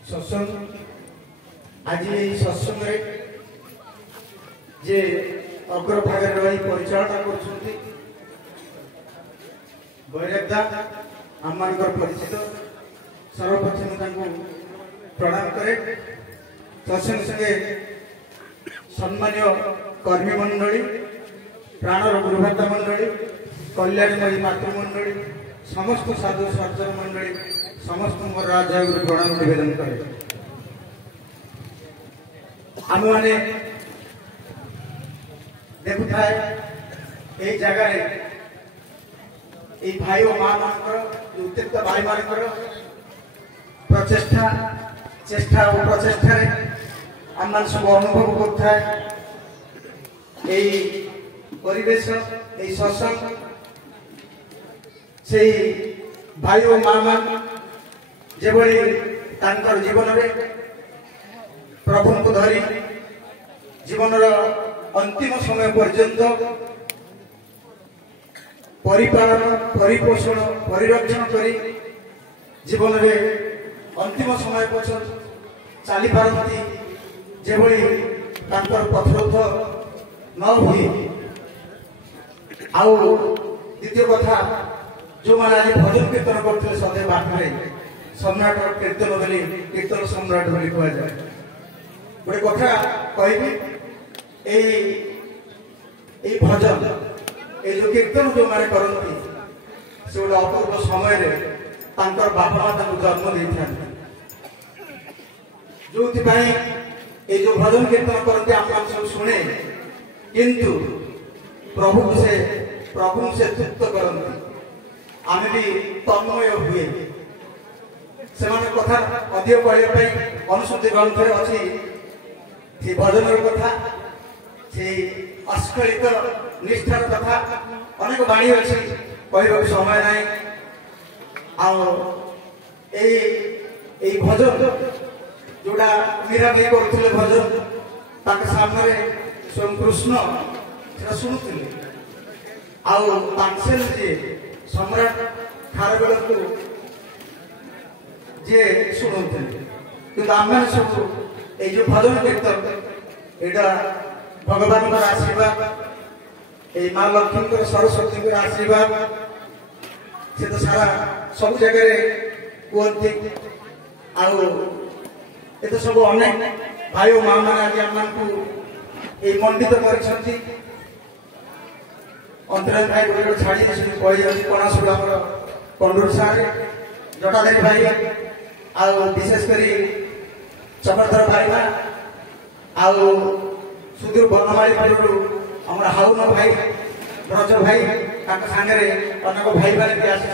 सत्संग आज सत्संग जे अग्रभाग रही परिचालना कर बैरागदा आम परिचित सर्वप्रथम प्रणाम करे तत्संगे संगे सम्मान्य कर्मी मंडली प्राणर गुरुभ्राता मंडली कल्याणमयी मातृमंडली समस्त साधु सज्जन मंडली समस्त मोर राजा गुरु प्रणाम निवेदन करे आम मैंने देखु थाए यही जगार भाई और माँ मान उत्त्यक्त भाई मान प्रचेषा चेष्टा और प्रचेषा आम सब अनुभव करेश सत्संग से भाई और माँ मान जो जीवन में प्रभु को धरी जीवन अंतिम समय पर्यंत परिपालन परिपोषण परिरक्षण करी जीवन में अंतिम समय पर्यंत चली पारती जो पथरोध न हुई आउ द्वितीय कथा जो मैंने आज भजन कीर्तन करते सदैव बाटरे सम्राट कीर्तन बोली कीर्तन सम्राट बोली कहुए गोटे कथा कहि भजन ये जो कीर्तन जो मैंने करती से गोटे अपूर्व समय बापा माँ जन्म दे था जो ये जो भजन कीर्तन करते आम सब शुणे किंतु प्रभु से तृप्त करती आम भी तन्मय हुए से कथा अधिक कहवाई अनुसूति ग्रंथ अच्छी भजन कथा से अस्खलित निष्ठार कथा अनेक बाणी अच्छी कहवाक समय ना भजन जोड़ा मीरा भी करते भजन सामने स्वयं कृष्ण से शुणुले आंसेल जी सम्राट खारवेल को जी शुणुले कि आम सब ये भजन कीर्तन यहाँ भगवान आशीर्वाद ये माँ लक्ष्मी सरस्वती आशीर्वाद से तो सारा सब जगह कहते ये तो सब अनेक भाई और माँ मैंने आज आम को मंडित कर अंतराज भाई गोटे छाड़ी कही कणासुर कंडूर सारे जटाधारी भाई विशेषकर चक्रधर भाई सुदूर बनमाली पलू आम हाउन भाई ब्रज भाई सागे अनेक भाई मैंने भी आसी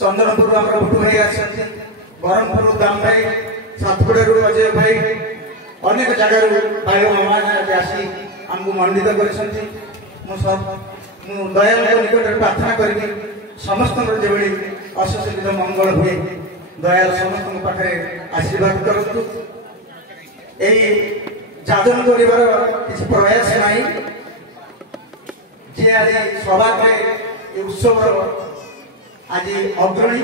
चंदनपुर आम भुटू भाई आसती ब्रह्मपुर दाम भाई सातगुड़ू अजय भाई अनेक जगार भाई मामा आसी आमको मंडित कर दयाल निकट प्रार्थना करी समस्त जो अशोषित मंगल हुए दयाल समस्त पाखे आशीर्वाद करूँ यही जादन कर प्रयास नहीं जी आज सौभाग्य उत्सव आज अग्रणी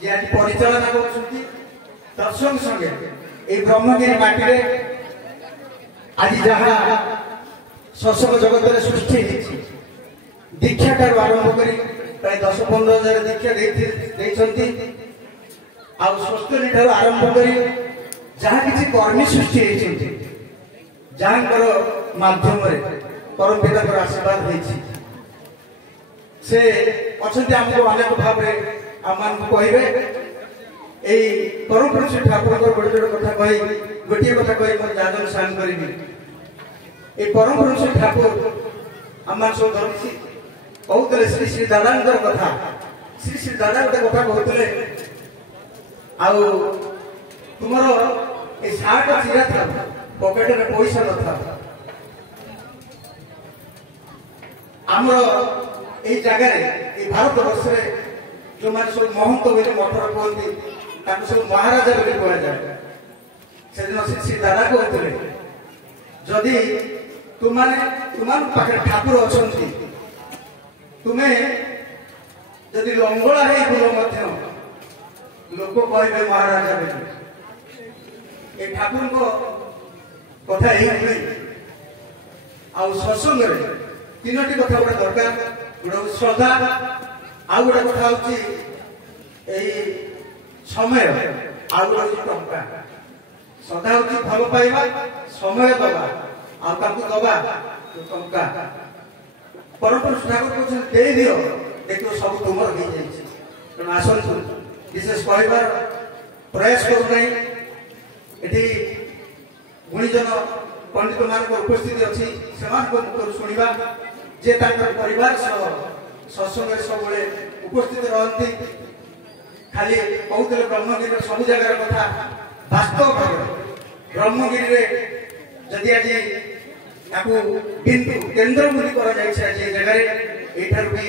जी आज परिचालना कर संगे ब्रह्मगिरी माटी आज जहाँ सत्संग जगत में सृष्टि दीक्षा ठार आरंभ कर प्राय 10-15 हजार दीक्षा स्वस्ति ठार आरंभ कर जहाँ किसी कर्मी सृष्टि जहाँ ମାଧ୍ୟମରେ ପରମ ପିତାଙ୍କର ଆଶୀର୍ବାଦ ହେଇଛି। ସେ ଅଛନ୍ତି ଆମକୁ ଅନେକ ଭାବରେ ଆମମାନଙ୍କୁ କହିବେ। ଏଇ ପରମ ପୁରୁଷ ଠାକୁରଙ୍କର ଗୋଟେ ଗୋଟେ କଥା କହି ଗୋଟିଏ କଥା କହି ମୋର ଯାଜନ ସାନ କରିବି। এই পরম পুরুষ ঠাকুর আমার সব ধরিছি কହୁଥିଲେ ଶ୍ରୀ ଶ୍ରୀ ଦାଦାଙ୍କର କଥା। ଶ୍ରୀ ଶ୍ରୀ ଦାଦା ଗୋଟେ କଥା କହୁଥିଲେ, ଆଉ ତୁମର ଏ ସାର୍ଟ ଚିରା ଥିଲା ପକେଟରେ ପଇସା ନଥିଲା। ଆମର এই ଜାଗାରେ এই ଭାରତ ବର୍ଷରେ ଯୋଉମାନେ ସବୁ ମହନ୍ତ ବୋଲି ମଠର କୁହନ୍ତି ତାଙ୍କୁ ସବୁ ମହାରାଜା ବୋଲି କୁହାଯାଏ। ସେଦିନ ଶ୍ରୀ ଶ୍ରୀ ଦାଦା କହୁଥିଲେ, ଯଦି ତୁମମାନଙ୍କ ପାଖରେ ଠାକୁର ଅଛନ୍ତି, ତୁମେ ଯଦି ଲଙ୍ଗଳା ହେଇ ବୁଲ ମଧ୍ୟ ଲୋକ କହିବେ ମହାରାଜା ବୋଲି। ଏ ଠାକୁରଙ୍କ କଥା ଏଇଭଳି। ଆଉ ସତ୍ସଙ୍ଗରେ ତିନୋଟି କଥା ଗୋଟେ ଦରକାର। ଗୋଟେ ହଉଛି ଶ୍ରଦ୍ଧା, ଆଉ ଗୋଟେ କଥା ହଉଛି ଏଇ ସମୟ, ଆଉ ଗୋଟେ ହଉଛି ଟଙ୍କା। ଶ୍ରଦ୍ଧା ହଉଛି ଭଲ ପାଇବା, ସମୟ ଦବା, ଆଉ ତାଙ୍କୁ ଦବା ଟଙ୍କା। ପରମପୁରୁଷ ଠାକୁର କହୁଛନ୍ତି ଦେଇ ଦିଅ, ଦେଖିବ ସବୁ ତୁମର ହେଇଯାଇଛି। ତେଣୁ ଆସନ୍ତୁ, ବିଶେଷ କହିବାର ପ୍ରୟାସ କରୁନାହିଁ। ଏଠି ଗୁଣୀଜନ ପଣ୍ଡିତ ମାନଙ୍କର ଉପସ୍ଥିତି ଅଛି, ସେମାନଙ୍କ ମୁଖରୁ ଶୁଣିବା ଯେ ତାଙ୍କର ପରିବାର ସହ ସତ୍ସଙ୍ଗରେ ସବୁବେଳେ ଉପସ୍ଥିତ ରହନ୍ତି। ଖାଲି କହୁଥିଲେ ବ୍ରହ୍ମଗିରିର ସବୁ ଜାଗାର କଥା, ବାସ୍ତବ ଭାବରେ ବ୍ରହ୍ମଗିରିରେ ଯଦି ଆଜି ତାକୁ କିନ୍ତୁ କେନ୍ଦ୍ର ବୋଲି କରାଯାଇଛି ଆଜି ଏ ଜାଗାରେ, ଏଇଠାରୁ ବି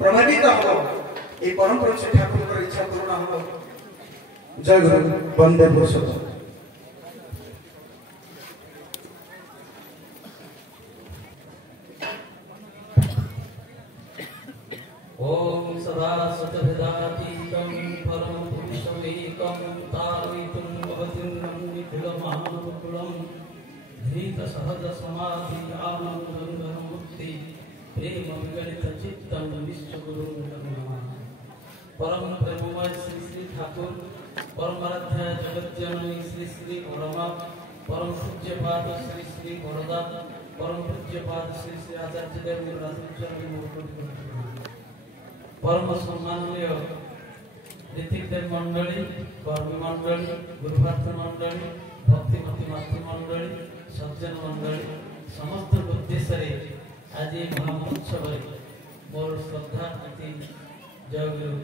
ପ୍ରଭାବିତ ହବ এই পরম পুরুষ ঠাকুরଙ୍କର ইচ্ছা পূରଣ হব। জয় গুরু, বন্দে পুরুষোত্তম। ओम सदा सतभेदातीतं परम पुरुषमेकं तारयितुं भवतीर्नं निखिलमानवकुलं धीत सहज समाधि आनन्दमुक्ति प्रेम विगलित चित्तं विश्वगुरुं नमामि। परम प्रेममय श्री श्री ठाकुर परमाराध्य जगज्जननी श्री श्री परमा परम पूज्यपाद श्री श्री वरदा परम पूज्यपाद श्री श्री आचार्य देव राजचंद्र मुकुट परम सम्माननीय ऋतिक देव मंडली, कर्मी मंडली, गुरुभार्थ मंडली, भक्तिमती मातृ मंडली, सज्जन मंडली समस्त उद्देश्य आज महामहोत्सव मोर श्रद्धा प्रीति जय गुरु।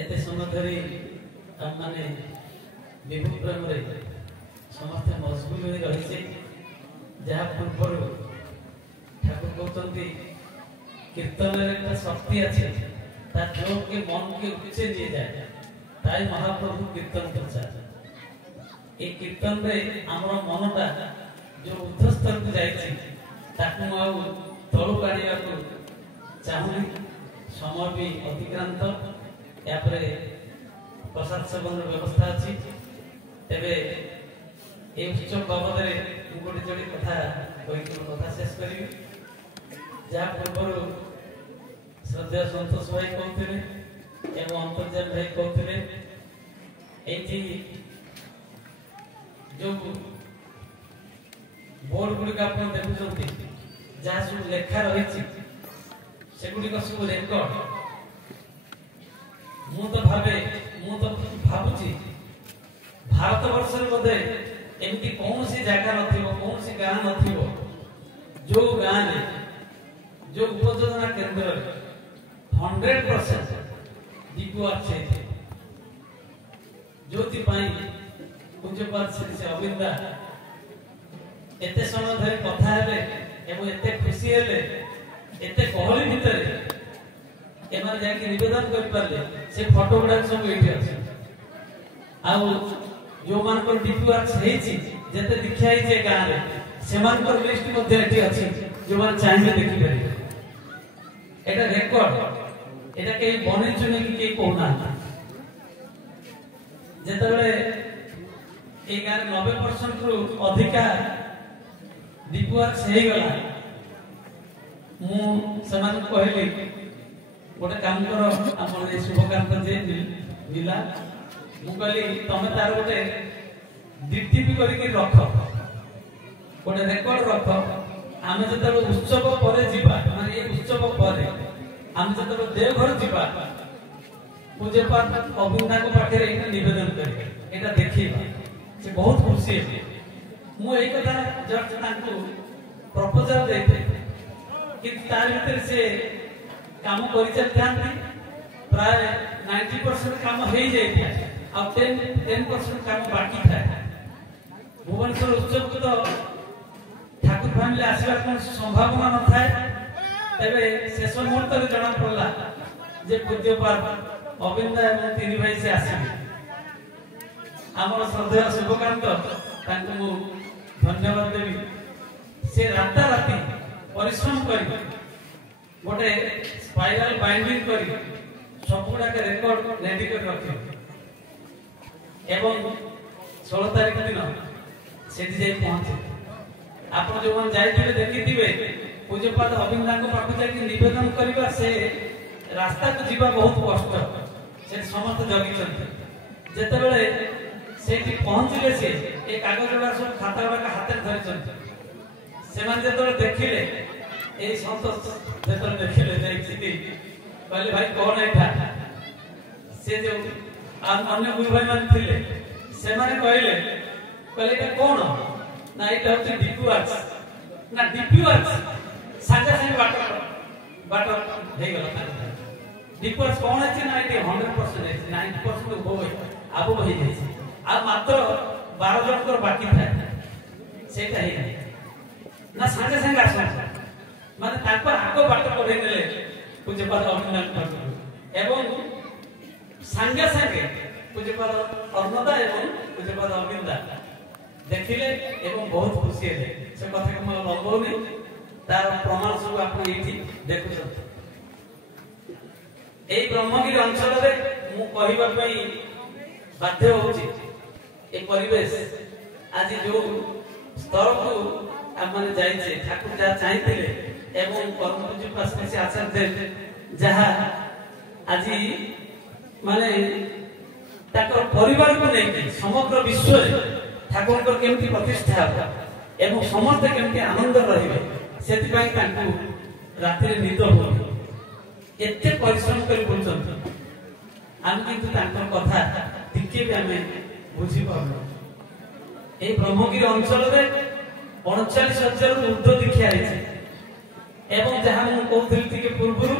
एते समय धरी आम माने विभु प्रेम समस्ते मशगुल हो रही। जहाँ पूर्व ठाकुर कहते कीर्तन एक शक्ति अच्छे जो के मन के ऊंचे लिए जाए ताई महाप्रभु कीर्तन प्रचार। ये कीर्तन रे आमर मनटा जो ऊर्ध स्तर को जाइए तलू काढ़ा चाहूनी समय भी अतिक्रांत। यापर प्रसाद सेवन व्यवस्था अच्छी। तेरे ये उत्सव बाबद गोटे जोड़ी कथा कथा शेष करी। जहाँ पूर्व श्रद्धा सतोष भाई कहते अंतर्जाल भाई कहते जो बोर्ड गुड़िक आप देखुं जहाँ सब लेखा रही सेगुड़िक सब रेकर्ड मु तो भावुची भारत वर्ष बोधे एमती कौन सी जगह कौन सी गाँ जो गाँव में जो उपयोजना केंद्र 100% डीपीआर जो पूज्यपाद श्री श्री अविंदा एते समय धरी कथा हेले एवं एते खुशी हेले एते गहली भितर एमाने जाके निवेदन कर पारले से फोटो गुडा सब एठी अछि। आ जो मानकर डीपीआर हेछि जते दीक्षा हेछि गाँ रे सेमानकर लिस्ट मध्ये एठी अछि जो मान चाहिए देखि पारे। एटा रेकॉर्ड एटा के बने चुने कि कोना जेतबे ए गाँ 90% रु अधिका डीपीआर हे गला मु समान कहली गोटे काम कर शुभकांत जे मिला ମୁଁ କହିଲି ତମେ ତାର ଗୋଟେ ଡିଟିପି କରିକି ରଖ, ଗୋଟେ ରେକର୍ଡ ରଖ। ଆମେ ଯେତେବେଳେ ଉତ୍ସବ ପରେ ଯିବା, ମାନେ ଏ ଉତ୍ସବ ପରେ ଆମେ ଯେତେବେଳେ ଦେଓଘର ଯିବା, ପୂଜ୍ୟପାଦ ଅବିନ୍ଦାଙ୍କ ପାଖରେ ଏଇଟା ନିବେଦନ କରିବେ, ଏଇଟା ଦେଖିବା, ସେ ବହୁତ ଖୁସି ହେବେ। ମୁଁ ଏଇ କଥା ଜଷ୍ଟ ତାଙ୍କୁ ପ୍ରପୋଜାଲ ଦେଇଥିଲି, କିନ୍ତୁ ତାର ଭିତରେ ସେ କାମ କରିଚାଲିଥାନ୍ତି। ପ୍ରାୟ 90% କାମ ହେଇଯାଇଥାଏ, ଆଉ 10% କାମ ବାକି ଥାଏ। ଭୁବନେଶ୍ୱର ଉତ୍ସବକୁ ତ ଠାକୁର ଫ୍ୟାମିଲି ଆସିବାର କୌଣସି ସମ୍ଭାବନା ନଥାଏ। ତେବେ ଶେଷ ମୁହୂର୍ତ୍ତରେ ଜଣା ପଡ଼ିଲା ଯେ ପୂଜ୍ୟପାଦ ଅବିନ୍ଦା ଏବଂ ତିନି ଭାଇ ସେ ଆସିବେ। ଆମର ଶ୍ରଦ୍ଧେୟ ଶିବକାନ୍ତ, ତାଙ୍କୁ ମୁଁ ଧନ୍ୟବାଦ ଦେବି। ସେ ରାତାରାତି ପରିଶ୍ରମ କରି ଗୋଟେ ସ୍ପାଇରାଲ ବାଇଣ୍ଡିଂ କରି ସବୁଗୁଡାକ ରେକର୍ଡ ରେଡି କରି ରଖିବେ ଏବଂ 16 ତାରିଖ ଦିନ ସେଠି ଯାଇ ପହଞ୍ଚିବେ। ଆପଣ ଯୋଉମାନେ ଯାଇଥିବେ ଦେଖିଥିବେ, ପୂଜ୍ୟପାଦ ଅବିନ୍ଦାଙ୍କ ପାଖକୁ ଯାଇକି ନିବେଦନ କରିବା, ସେ ରାସ୍ତାକୁ ଯିବା ବହୁତ କଷ୍ଟ। ସେଠି ସମସ୍ତେ ଜଗିଛନ୍ତି। ଯେତେବେଳେ ସେଇଠି ପହଞ୍ଚିଲେ, ସେ ଏ କାଗଜ ଗୁଡା ସବୁ ଖାତା ଗୁଡାକ ହାତରେ ଧରିଛନ୍ତି। ସେମାନେ ଯେତେବେଳେ ଦେଖିଲେ, ଏଇ ସନ୍ତୋଷ ଯେତେବେଳେ ଦେଖିଲେ ଯାଇକି କହିଲେ ଭାଇ କଣ ଏଇଟା? ସେ ଯୋଉ ଅନ୍ୟ ଗୁରୁ ଭାଇ ମାନେ ଥିଲେ ସେମାନେ କହିଲେ ଏଇଟା କଣ? ନା ଏଇଟା ହଉଛି ଡିପି ୱାର୍କସ। ନା ଡିପି ୱାର୍କସ ସାଙ୍ଗେ ସାଙ୍ଗେ ବାଟ ହେଇଗଲା। ଡିପି ୱାର୍କସ କଣ ହେଇଛି? ନା ଏଠି 100% ହେଇଛି, 90% ଆବୋ ହେଇଯାଇଛି, ଆଉ ମାତ୍ର 12 ଜଣଙ୍କର ବାକି ଥାଏ, ସେଇଟା ହେଇନାହିଁ। ନା ସାଙ୍ଗେ ସାଙ୍ଗେ ଆସନ୍ତି, ମାନେ ତାଙ୍କ ଆଗ ବାଟ କଢେଇ ନେଲେ ପୂଜ୍ୟପାଦ ଅବିନ୍ଦାଙ୍କ ପାଖକୁ, ଏବଂ ସାଙ୍ଗେ ସାଙ୍ଗେ ପୂଜ୍ୟପାଦ ଅନ୍ନଦା ଏବଂ ପୂଜ୍ୟପାଦ ଅବିନ୍ଦା ଦେଖିଲେ ଏବଂ ବହୁତ ଖୁସି ହେଲେ। ସେ କଥାକୁ ମୁଁ ଲମ୍ବଉନି, ତାର ପ୍ରମାଣ ସବୁ ଆପଣ ଏଇଠି ଦେଖୁଛନ୍ତି। ଏଇ ବ୍ରହ୍ମଗିରି ଅଞ୍ଚଳରେ ମୁଁ କହିବା ପାଇଁ ବାଧ୍ୟ ହଉଛି, ଏ ପରିବେଶ ଆଜି ଯୋଉ ସ୍ତରକୁ ଆମମାନେ ଯାଇଛେ, ଠାକୁର ଯାହା ଚାହିଁଥିଲେ ଏବଂ ପରମ ପୂଜ୍ୟ ପାଶ୍ରୀ ଆଚାର୍ଯ୍ୟ ଯାହା ଆଜି ମାନେ ତାଙ୍କର ପରିବାରକୁ ନେଇକି ସମଗ୍ର ବିଶ୍ୱରେ ଠାକୁରଙ୍କର କେମିତି ପ୍ରତିଷ୍ଠା ହେବ ଏବଂ ସମସ୍ତେ କେମିତି ଆନନ୍ଦ ରହିବେ, ସେଥିପାଇଁ ତାଙ୍କୁ ରାତିରେ ନିଦ ହୁଏନି, ଏତେ ପରିଶ୍ରମ କରି ବୁଲୁଛନ୍ତି। ଆମେ କିନ୍ତୁ ତାଙ୍କର କଥା ଟିକେ ବି ଆମେ ବୁଝିପାରୁନୁ। এই ব্রহ্মগিরি অঞ্চলের 39,000 ঊর্ধ্ব দীক্ষা হয়েছে এবং যাহা মু কହୁଥିଲି ଟିକେ ପୂର୍ବରୁ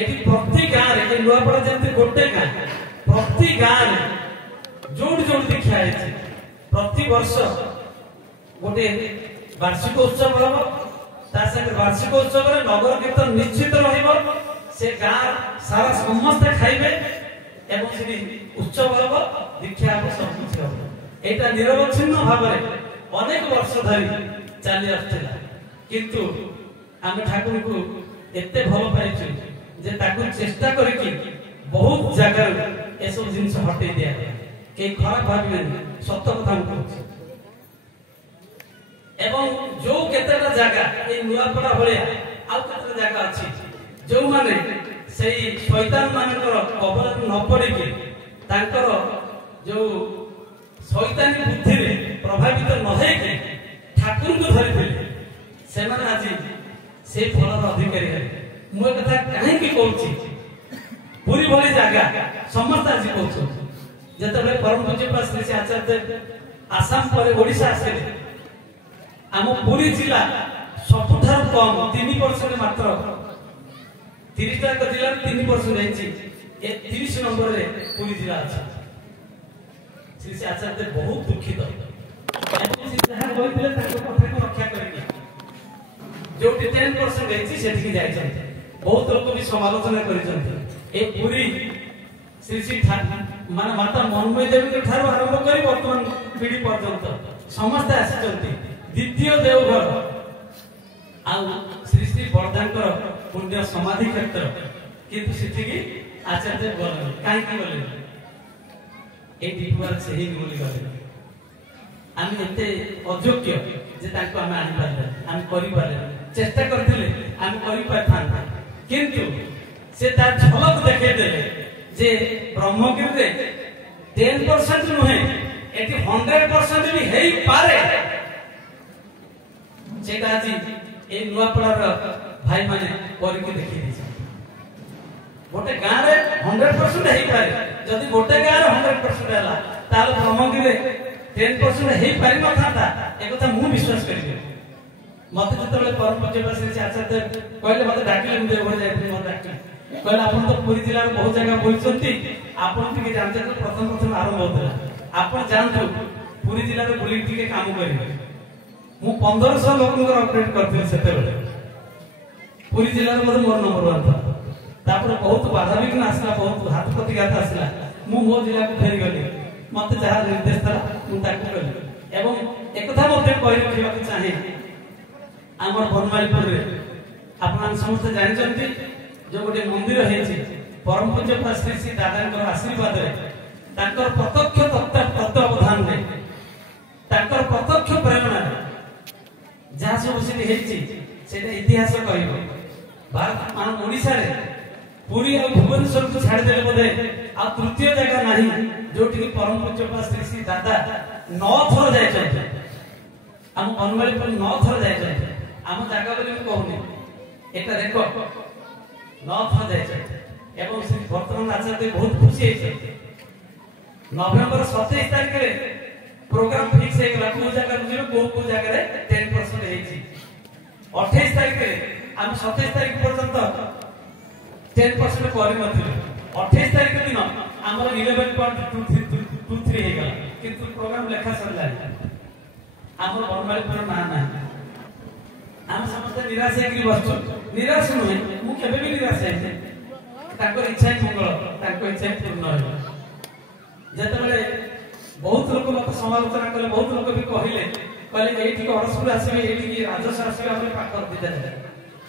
ଏଠି ପ୍ରତି ଗାଁରେ ଏ ନୂଆପଡ଼ା ଯେମିତି ଗୋଟେ ଗାଁ, ପ୍ରତି ଗାଁରେ ଯୋଉଠି ଯୋଉଠି ଦୀକ୍ଷା ହେଇଛି ପ୍ରତି ବର୍ଷ ଗୋଟେ ବାର୍ଷିକ ଉତ୍ସବ ହେବ। ତା ସାଙ୍ଗରେ ବାର୍ଷିକ ଉତ୍ସବରେ ନଗର କୀର୍ତ୍ତନ ନିଶ୍ଚିତ ରହିବ। ସେ ଗାଁ ସାରା ସମସ୍ତେ ଖାଇବେ ଏବଂ ସେଠି ଉତ୍ସବ ହେବ, ଦୀକ୍ଷା ହେବ, ସବୁ କିଛି ହେବ। ଏଇଟା ନିରବଚ୍ଛିନ୍ନ ଭାବରେ ଅନେକ ବର୍ଷ ଧରି ଚାଲି ଆସୁଥିଲା, କିନ୍ତୁ ଆମେ ଠାକୁରଙ୍କୁ ଏତେ ଭଲ ପାଇଛୁ ଯେ ତାକୁ ଚେଷ୍ଟା କରିକି ବହୁତ ଜାଗାରୁ ଏସବୁ ଜିନିଷ ହଟେଇ ଦିଆଗଲା। କେହି ଖରାପ ଭାବିବେନି, ସତ କଥା ମୁଁ କହୁଛି। ଏବଂ ଯୋଉ କେତେଟା ଜାଗା ଏଇ ନୂଆପଡ଼ା ଭଳିଆ ଆଉ କେତେଟା ଜାଗା ଅଛି ଯୋଉମାନେ ସେଇ ଶୈତାନ ମାନଙ୍କର କବଳରେ ନ ପଡିକି ତାଙ୍କର ଯୋଉ ଶୈତାନୀ ବୁଦ୍ଧିରେ ପ୍ରଭାବିତ ନ ହେଇକି ଠାକୁରଙ୍କୁ ଧରିଥିଲେ, ସେମାନେ ଆଜି ସେଇ ଫଳର ଅଧିକାରୀ ହେଲେ। ମୁଁ ଏ କଥା କାହିଁକି କହୁଛି? ପୁରୀ ଭଳି ଜାଗା ସମସ୍ତେ ଆଜି କହୁଛନ୍ତି। ଯେତେବେଳେ ପରମ ପୂଜ୍ୟ ଶ୍ରୀ ଶ୍ରୀ ଆଚାର୍ଯ୍ୟ ଆସାମ ପରେ ଓଡ଼ିଶା ଆସିଲେ, ଆମ ପୁରୀ ଜିଲ୍ଲା ସବୁଠାରୁ କମ 3% ମାତ୍ର, 30ଟା ଜିଲ୍ଲାରେ 3% ହେଇଛି, ଏ 30 ନମ୍ବରରେ ପୁରୀ ଜିଲ୍ଲା ଅଛି। ଶ୍ରୀ ଶ୍ରୀ ଆଚାର୍ଯ୍ୟ ବହୁତ ଦୁଃଖିତ ଏବଂ ସେ ଯାହା କହିଥିଲେ ତାଙ୍କ କଥାକୁ ରକ୍ଷା କରିକି ଯୋଉଠି 10% ହେଇଛି ସେଠିକି ଯାଇଛନ୍ତି। ବହୁତ ଲୋକ ବି ସମାଲୋଚନା କରିଛନ୍ତି। ଏ ପୁରୀ ଶ୍ରୀ ଶ୍ରୀ ମାନେ ମାତା ମନ୍ମୟୀ ଦେବୀଙ୍କ ଠାରୁ ଆରମ୍ଭ କରି ବର୍ତ୍ତମାନ ପିଢି ପର୍ଯ୍ୟନ୍ତ ସମସ୍ତେ ଆସିଛନ୍ତି। ଦ୍ୱିତୀୟ ଦେଓଘର ଆଉ ଶ୍ରୀ ଶ୍ରୀ ବରଦାଙ୍କର ପୁଣ୍ୟ ସମାଧି କ୍ଷେତ୍ର, କିନ୍ତୁ ସେଠିକି ଆଚାର୍ଯ୍ୟ ଗଲେନି। କାହିଁକି ଗଲେନି? এই ডিপুয়ার সেই বলি গলে আমি এতে অযোগ্য যে তাকে আমি আনিপারে, আমি করিপারে, চেষ্টা করলে আমি করিপারিথান্তা, কিন্তু সে তার ঝলক দেখাই দেলে যে ব্রহ্মগিরিরে 10% नुहे एटी 100% भी हेई पारे सेटा आज ए नुआपड़ार भाई माने करके देखि दिस गोटे गाँ रे 100% हेई पारे जदि गोटे गाँ रे 100% हला ताल ब्रह्मगिरी रे 10% हेई पारि न थाता ए कथा मु विश्वास करिबे मते जतबेले परम पूज्य श्री आचार्य कहले मते डाकिले मु देवघर जाइथिले मते डाकिले कहले आपण तो पुरी जिल्ला रे बहुत जगह बुलछंती आपण टिके जानते तो प्रथम आरंभ होतला आपण जानतो पुरी जिल्ला रे बुली टिके काम करिवे मु 1500 लोकनगर ऑपरेट करथिले सेतेबेले पुरी जिल्ला रे मोर नंबर 1 था तापर बहुत बाधा विघ्न आसला बहुत हाथ प्रतिघात आसला मु मो जिल्ला को फेरी गली मते जहा निर्देश था मु ताकू कली एवं एकथा मते कहि रखिबाक चाहे आमर बनमालीपुर रे आपन समस्त जानचंती जो गोटे मंदिर हेछि परम पूज्य श्री श्री दादांकर आशीर्वाद रे तांकर प्रत्यक्ष तत्वावधान रे तांकर प्रत्यक्ष प्रेरणा जहाँ सब से हेछि सेटा इतिहास कहबो भारत मान ओडिसा रे पुरी और भुवनेश्वर को छाड़ देले बोले आ तृतीय जगह नाही जोटी की परम पूज्य श्री श्री दादा 9 थर जाय छथि हम बनमालीपुर 9 थर जाय छथि हम जागा बोली कहूनी एटा देखो 9 थर जाय छथि एवं श्री वर्तमान आचार्य बहुत खुशी है नवंबर 27 तारिख रे प्रोग्राम फिक्स है गला को जगह रे को जगह रे 10% हेछि 28 तारिख रे हम 27 तारिख पर्यंत 10% करि नथिले 28 तारिख दिन हमर 11.23 हे गला किंतु प्रोग्राम लेखा सरला हमर बनमालीपुर ना ना हम समस्त निराश है कि बस निराश नुहे मु केबे भी निराश है ताको इच्छा मंगल ताको इच्छा पूर्ण हो जतबेले बहुत लोक मत समालोचना कले बहुत लोक भी कहिले एठी अरसपुर आसीबे एठी राजस्व आसीबे हमरे पाकर दिदा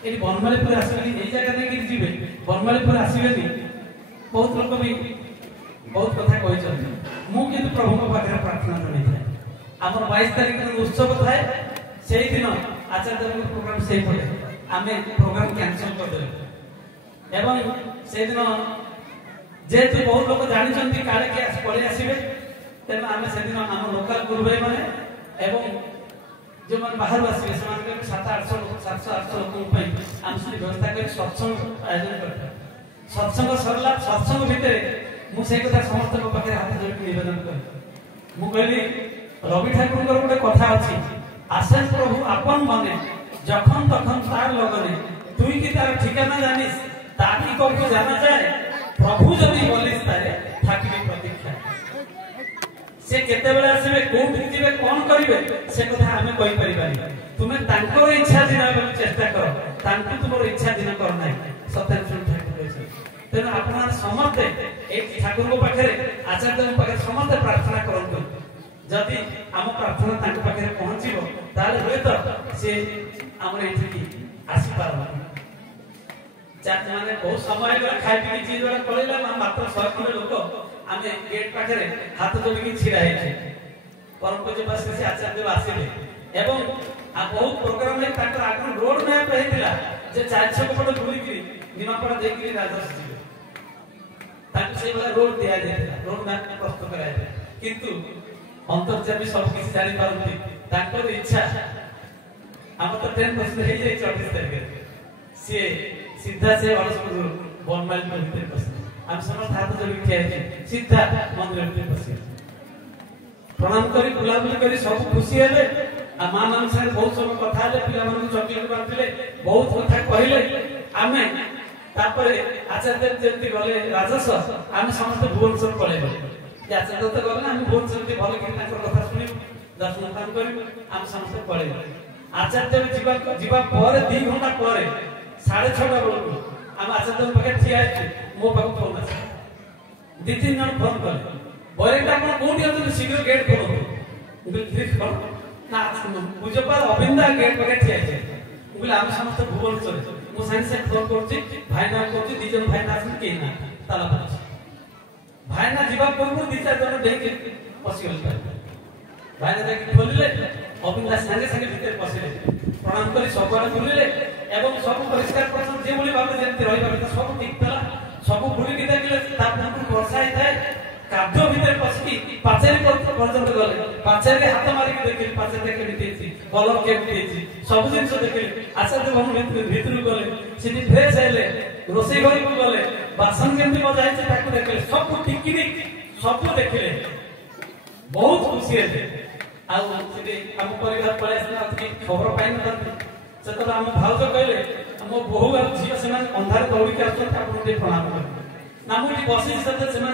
एठी बनमालीपुर आसीबे ए जगह नै कि जिबे बनमालीपुर आसीबे नि बहुत लोक भी बहुत कथा कहि छथि मु किंतु प्रभु को पाखरे प्रार्थना करै हमर 22 तारिख दिन उत्सव थाए सेही दिन आचार्य प्रोग्राम सेही पड़े आमे प्रोग्राम कैंसिल कर देले एवं से दिन जेतु बहुत लोक जानि छथि काले के पळे आसीबे तेन आमे से दिन हम लोकल गुरु भाई माने एवं जो मन बाहर आसीबे समान के 700-800 लोक पई हम से व्यवस्था कर सत्संग आयोजन करता सत्संग सरला सत्संग भितरे मु से कथा समस्त को पाखे हाथ जोड़ी निवेदन कर मु कहली रवि ठाकुर गोटे कथा अछि आसेन प्रभु आपन माने जखन तखन तार लगने तुई की तार ठिकाना जानिस ताकि को जाना जाए प्रभु जदी बोलिस तारे ठाकिबे प्रतीक्षा से केते बेला आसीबे कोठी जिबे कोन करिवे से कथा हमें कहि परिबानी तुमे तांकर इच्छा दिन आबे चेष्टा करो तांकु तुमर इच्छा दिन कर नै सत्यनारायण ठाकुर कहै तेना आपन समस्त एक ठाकुर को पाखरे आचार्य को पाखरे समस्त प्रार्थना करंतु जदि हम प्रार्थना तांको पाखरे पहुंचीबो ताले होय तो से हमर एठी आसी पारबा जात माने बहुत समय खाइ पी चीज वाला पळेला मात्र 100 खंडे लोक आमे गेट पाखरे हाथ जोड़ी की छिरा है परम पूज्य श्री श्री आचार्य आसीले एवं आ बहुत प्रोग्राम में ताकर आगन रोड मैप रहितिला जे 400 फुट दूरी की निमापड़ा देखि राजस्व ताकि से वाला रोड दिया देथिला रोड मैप प्रस्तुत कराय किंतु अंतर्जामी सब किछ जानि पारंती ताकर इच्छा हम तो 10% हे जे 24 तारिख से सीधा से अरसपुर बनमालीपुर भीतर पसे हम समस्त हाथ जोड़ी ठिया सीधा मंदिर भीतर पसे प्रणाम करी बुलाबुली करी सब खुशी हेले आ मां मान से बहुत समय कथा हेले पिला मन चॉकलेट बांटले बहुत कथा कहिले आमे तापर आचार्य जेंति गले राजस्व हम समस्त भुवनेश्वर पळेबे आचार्य तो गले हम भुवनेश्वर के भले कि ताकर कथा सुनि दर्शन काम करी हम समस्त पळेबे आचार्य जीवा पर 2 घंटा पर 6:30 बेलू हम आचार्य पाखे ठिया मो पाख फोन आस 2-3 जन फोन कले बरेटा कोन कोठी अत शीघ्र गेट खोलो ठीक कर ना पूजपाल अबिंदा गेट पाखे ठिया बोले हम समस्त भुवनेश्वर मो साइंस से फोन करछि भाई ना करछि 2 जन भाई ना के ना ताला पाछ भाई ना जीवा पूर्व 2-4 जन देख पसिगल भाई ना देख खोलिले अबिंदा संगे संगे भीतर पसिले प्रणाम करी सबआडे बुलिले एवं सब परिष्कार परिच्छन्न जे बोली भाबे जेंति रहि पाबे सब ठीक तला सब बुली की देखले ता पुरु वर्षा हिताय काद्य भितर पसिकी पाचेरी पर्यंत गले पाचेरी हाथ मारिक देखिले पाचेरी केमिति कलर केमिति सब जिनिस देखिले आचार्य भवन भितर गले सिटी फ्रेश हेले रोसई घर को गले बासन केमिति बजाई छै ताकू देखिले सब टिकिनी सब देखिले बहुत खुशी हेले आ सिटी हम परिवार पळे खबर पाइन से आम भाउज कहले मो बहु और झील से अंधार दौड़ी आसते प्रणाम कर ना मुझे बसी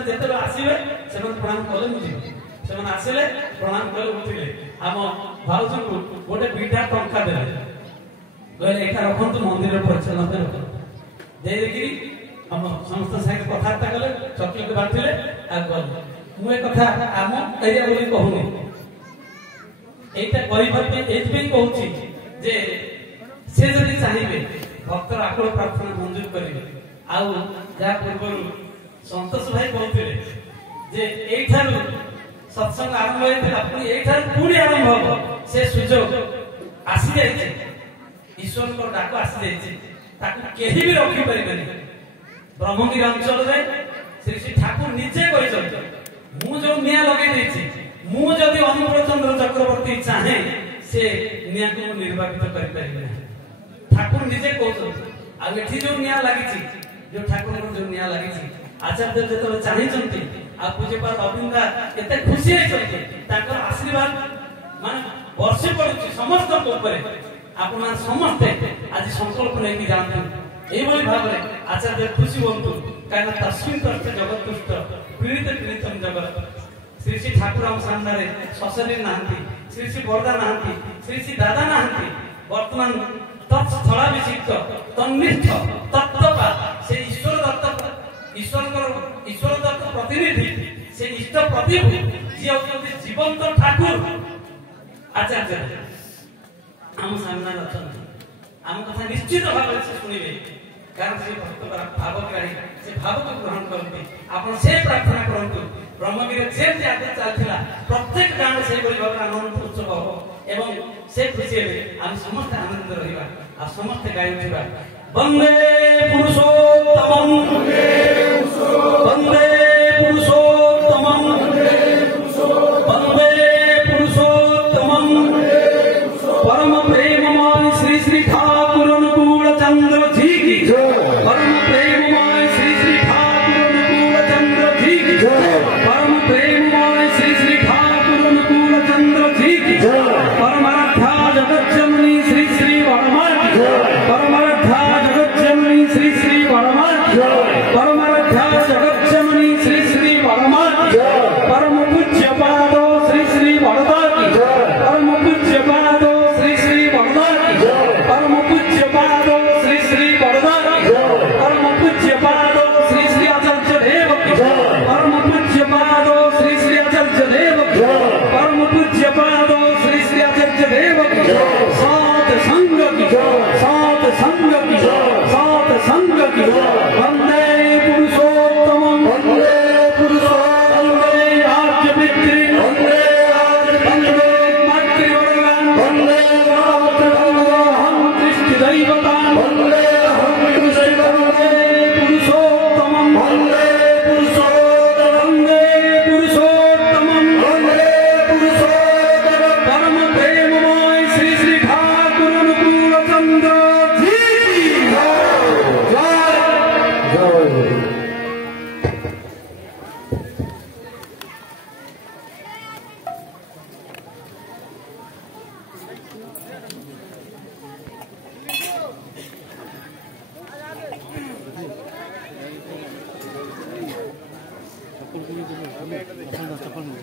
जिते आसवे से प्रणाम कले मुझे आसिले प्रणाम कले उठिले आम भाउज को गोटे बीटा टंका दे कहले एटा रखु मंदिर परिचालन देखिए हम समस्त साथ कथबार्ता कले चॉकलेट बांटिले आ गले मुझे कथा आम एरिया बोली कहूनी एटा कहूँ जे से जदि चाहिए भक्तर आकुल प्रार्थना मंजूर करेंगे आउ जहाँ पूर्व संतोष भाई कहते जे एठारु सत्संग आरंभ होता पुणी पुणी आरंभ हम से सुजोग आसी जाइए ईश्वर को डाक आसी जाइए केही भी रखी पारे ब्रह्मगिरी अंचल श्री श्री ठाकुर निजे कहते मु जो निया लगे मुझे अनुकूल चंद्र चक्रवर्ती चाहे से निया को निर्वापित कर ठाकुर निजे कहते जो निया लगी जो ठाकुर जो निया लगी आचार्य जो चाहिए आ पूज्यपाद अविंदा केते खुशी होती आशीर्वाद मान वर्षे पड़ुची समस्त आपण समस्ते आज संकल्प नहीं जानते ये भाव में आचार्य खुशी हूँ कहीं तस्वीर तस्ते जगत तुष्ट पीड़ित पीड़ितम जगत श्री श्री ठाकुर हम सामने सशरीर नहांती श्री श्री बरदा नहांती श्री श्री दादा नहांती वर्तमान तत्स्थलाभिषिक्त तन्निष्ठ तत्त्वपा से ईश्वर दत्त प्रतिनिधि से इष्ट प्रतिभू जी होती जीवंत ठाकुर आचार्य आम सामने अच्छा आम कथा निश्चित भाव से शुणवे कारण से भक्त भाव ग्राही से भाव को ग्रहण करते आप से प्रार्थना करते ब्रह्मगिरी जेमती आगे चलता प्रत्येक गाँव से भाव आनंद उत्सव हम एवं से खुशी हेले आम समस्त आनंद रहिबा आ समस्त गाई उठिबा वंदे पुरुषोत्तमं वंदे पुरुषोत्तमं वंदे पुरुषोत्तमं परम प्रेममय श्री श्री ठाकुर अनुकूल चंद्र जी की परम प्रेममय श्री श्री ठाकुर अनुकूल चंद्र जी की परम प्रेममय श्री श्री ठाकुर अनुकूल चंद्र जी की परमाराध्या जगत जननी श्री श्री वर्मा की परमाराध्या जगत जननी श्री श्री वर्मा की परमाराध्या जगत जननी श्री श्री वर्मा की परम पूज्य पादो श्री श्री वरदा की परम पूज्य पादो श्री श्री वरदा की परम पूज्य पादो श्री श्री वरदा की परम पूज्य पादो श्री श्री आचार्य देव की परम पूज्य पादो श्री श्री आचार्य देव की परम पूज्य पादो श्री श्री आचार्य देव की सात संग की सात संग की सात संग की वंदे पुरुषोत्तमं वंदे पुरुषोत्तमं वंदे आद्य पितृ वंदे आद्य वंदे मातृवर्गं वंदे मातृवर्गं दृष्टि दैवता वंदे दृष्टि वंदे पुरुषोत्तमं वंदे पुरुषोत्तमं वंदे पुरुषोत्तमं वंदे पुरुषोत्तमं परम प्रेममय श्री श्री ठाकुर अनुकूल चंद्र जी चप्पल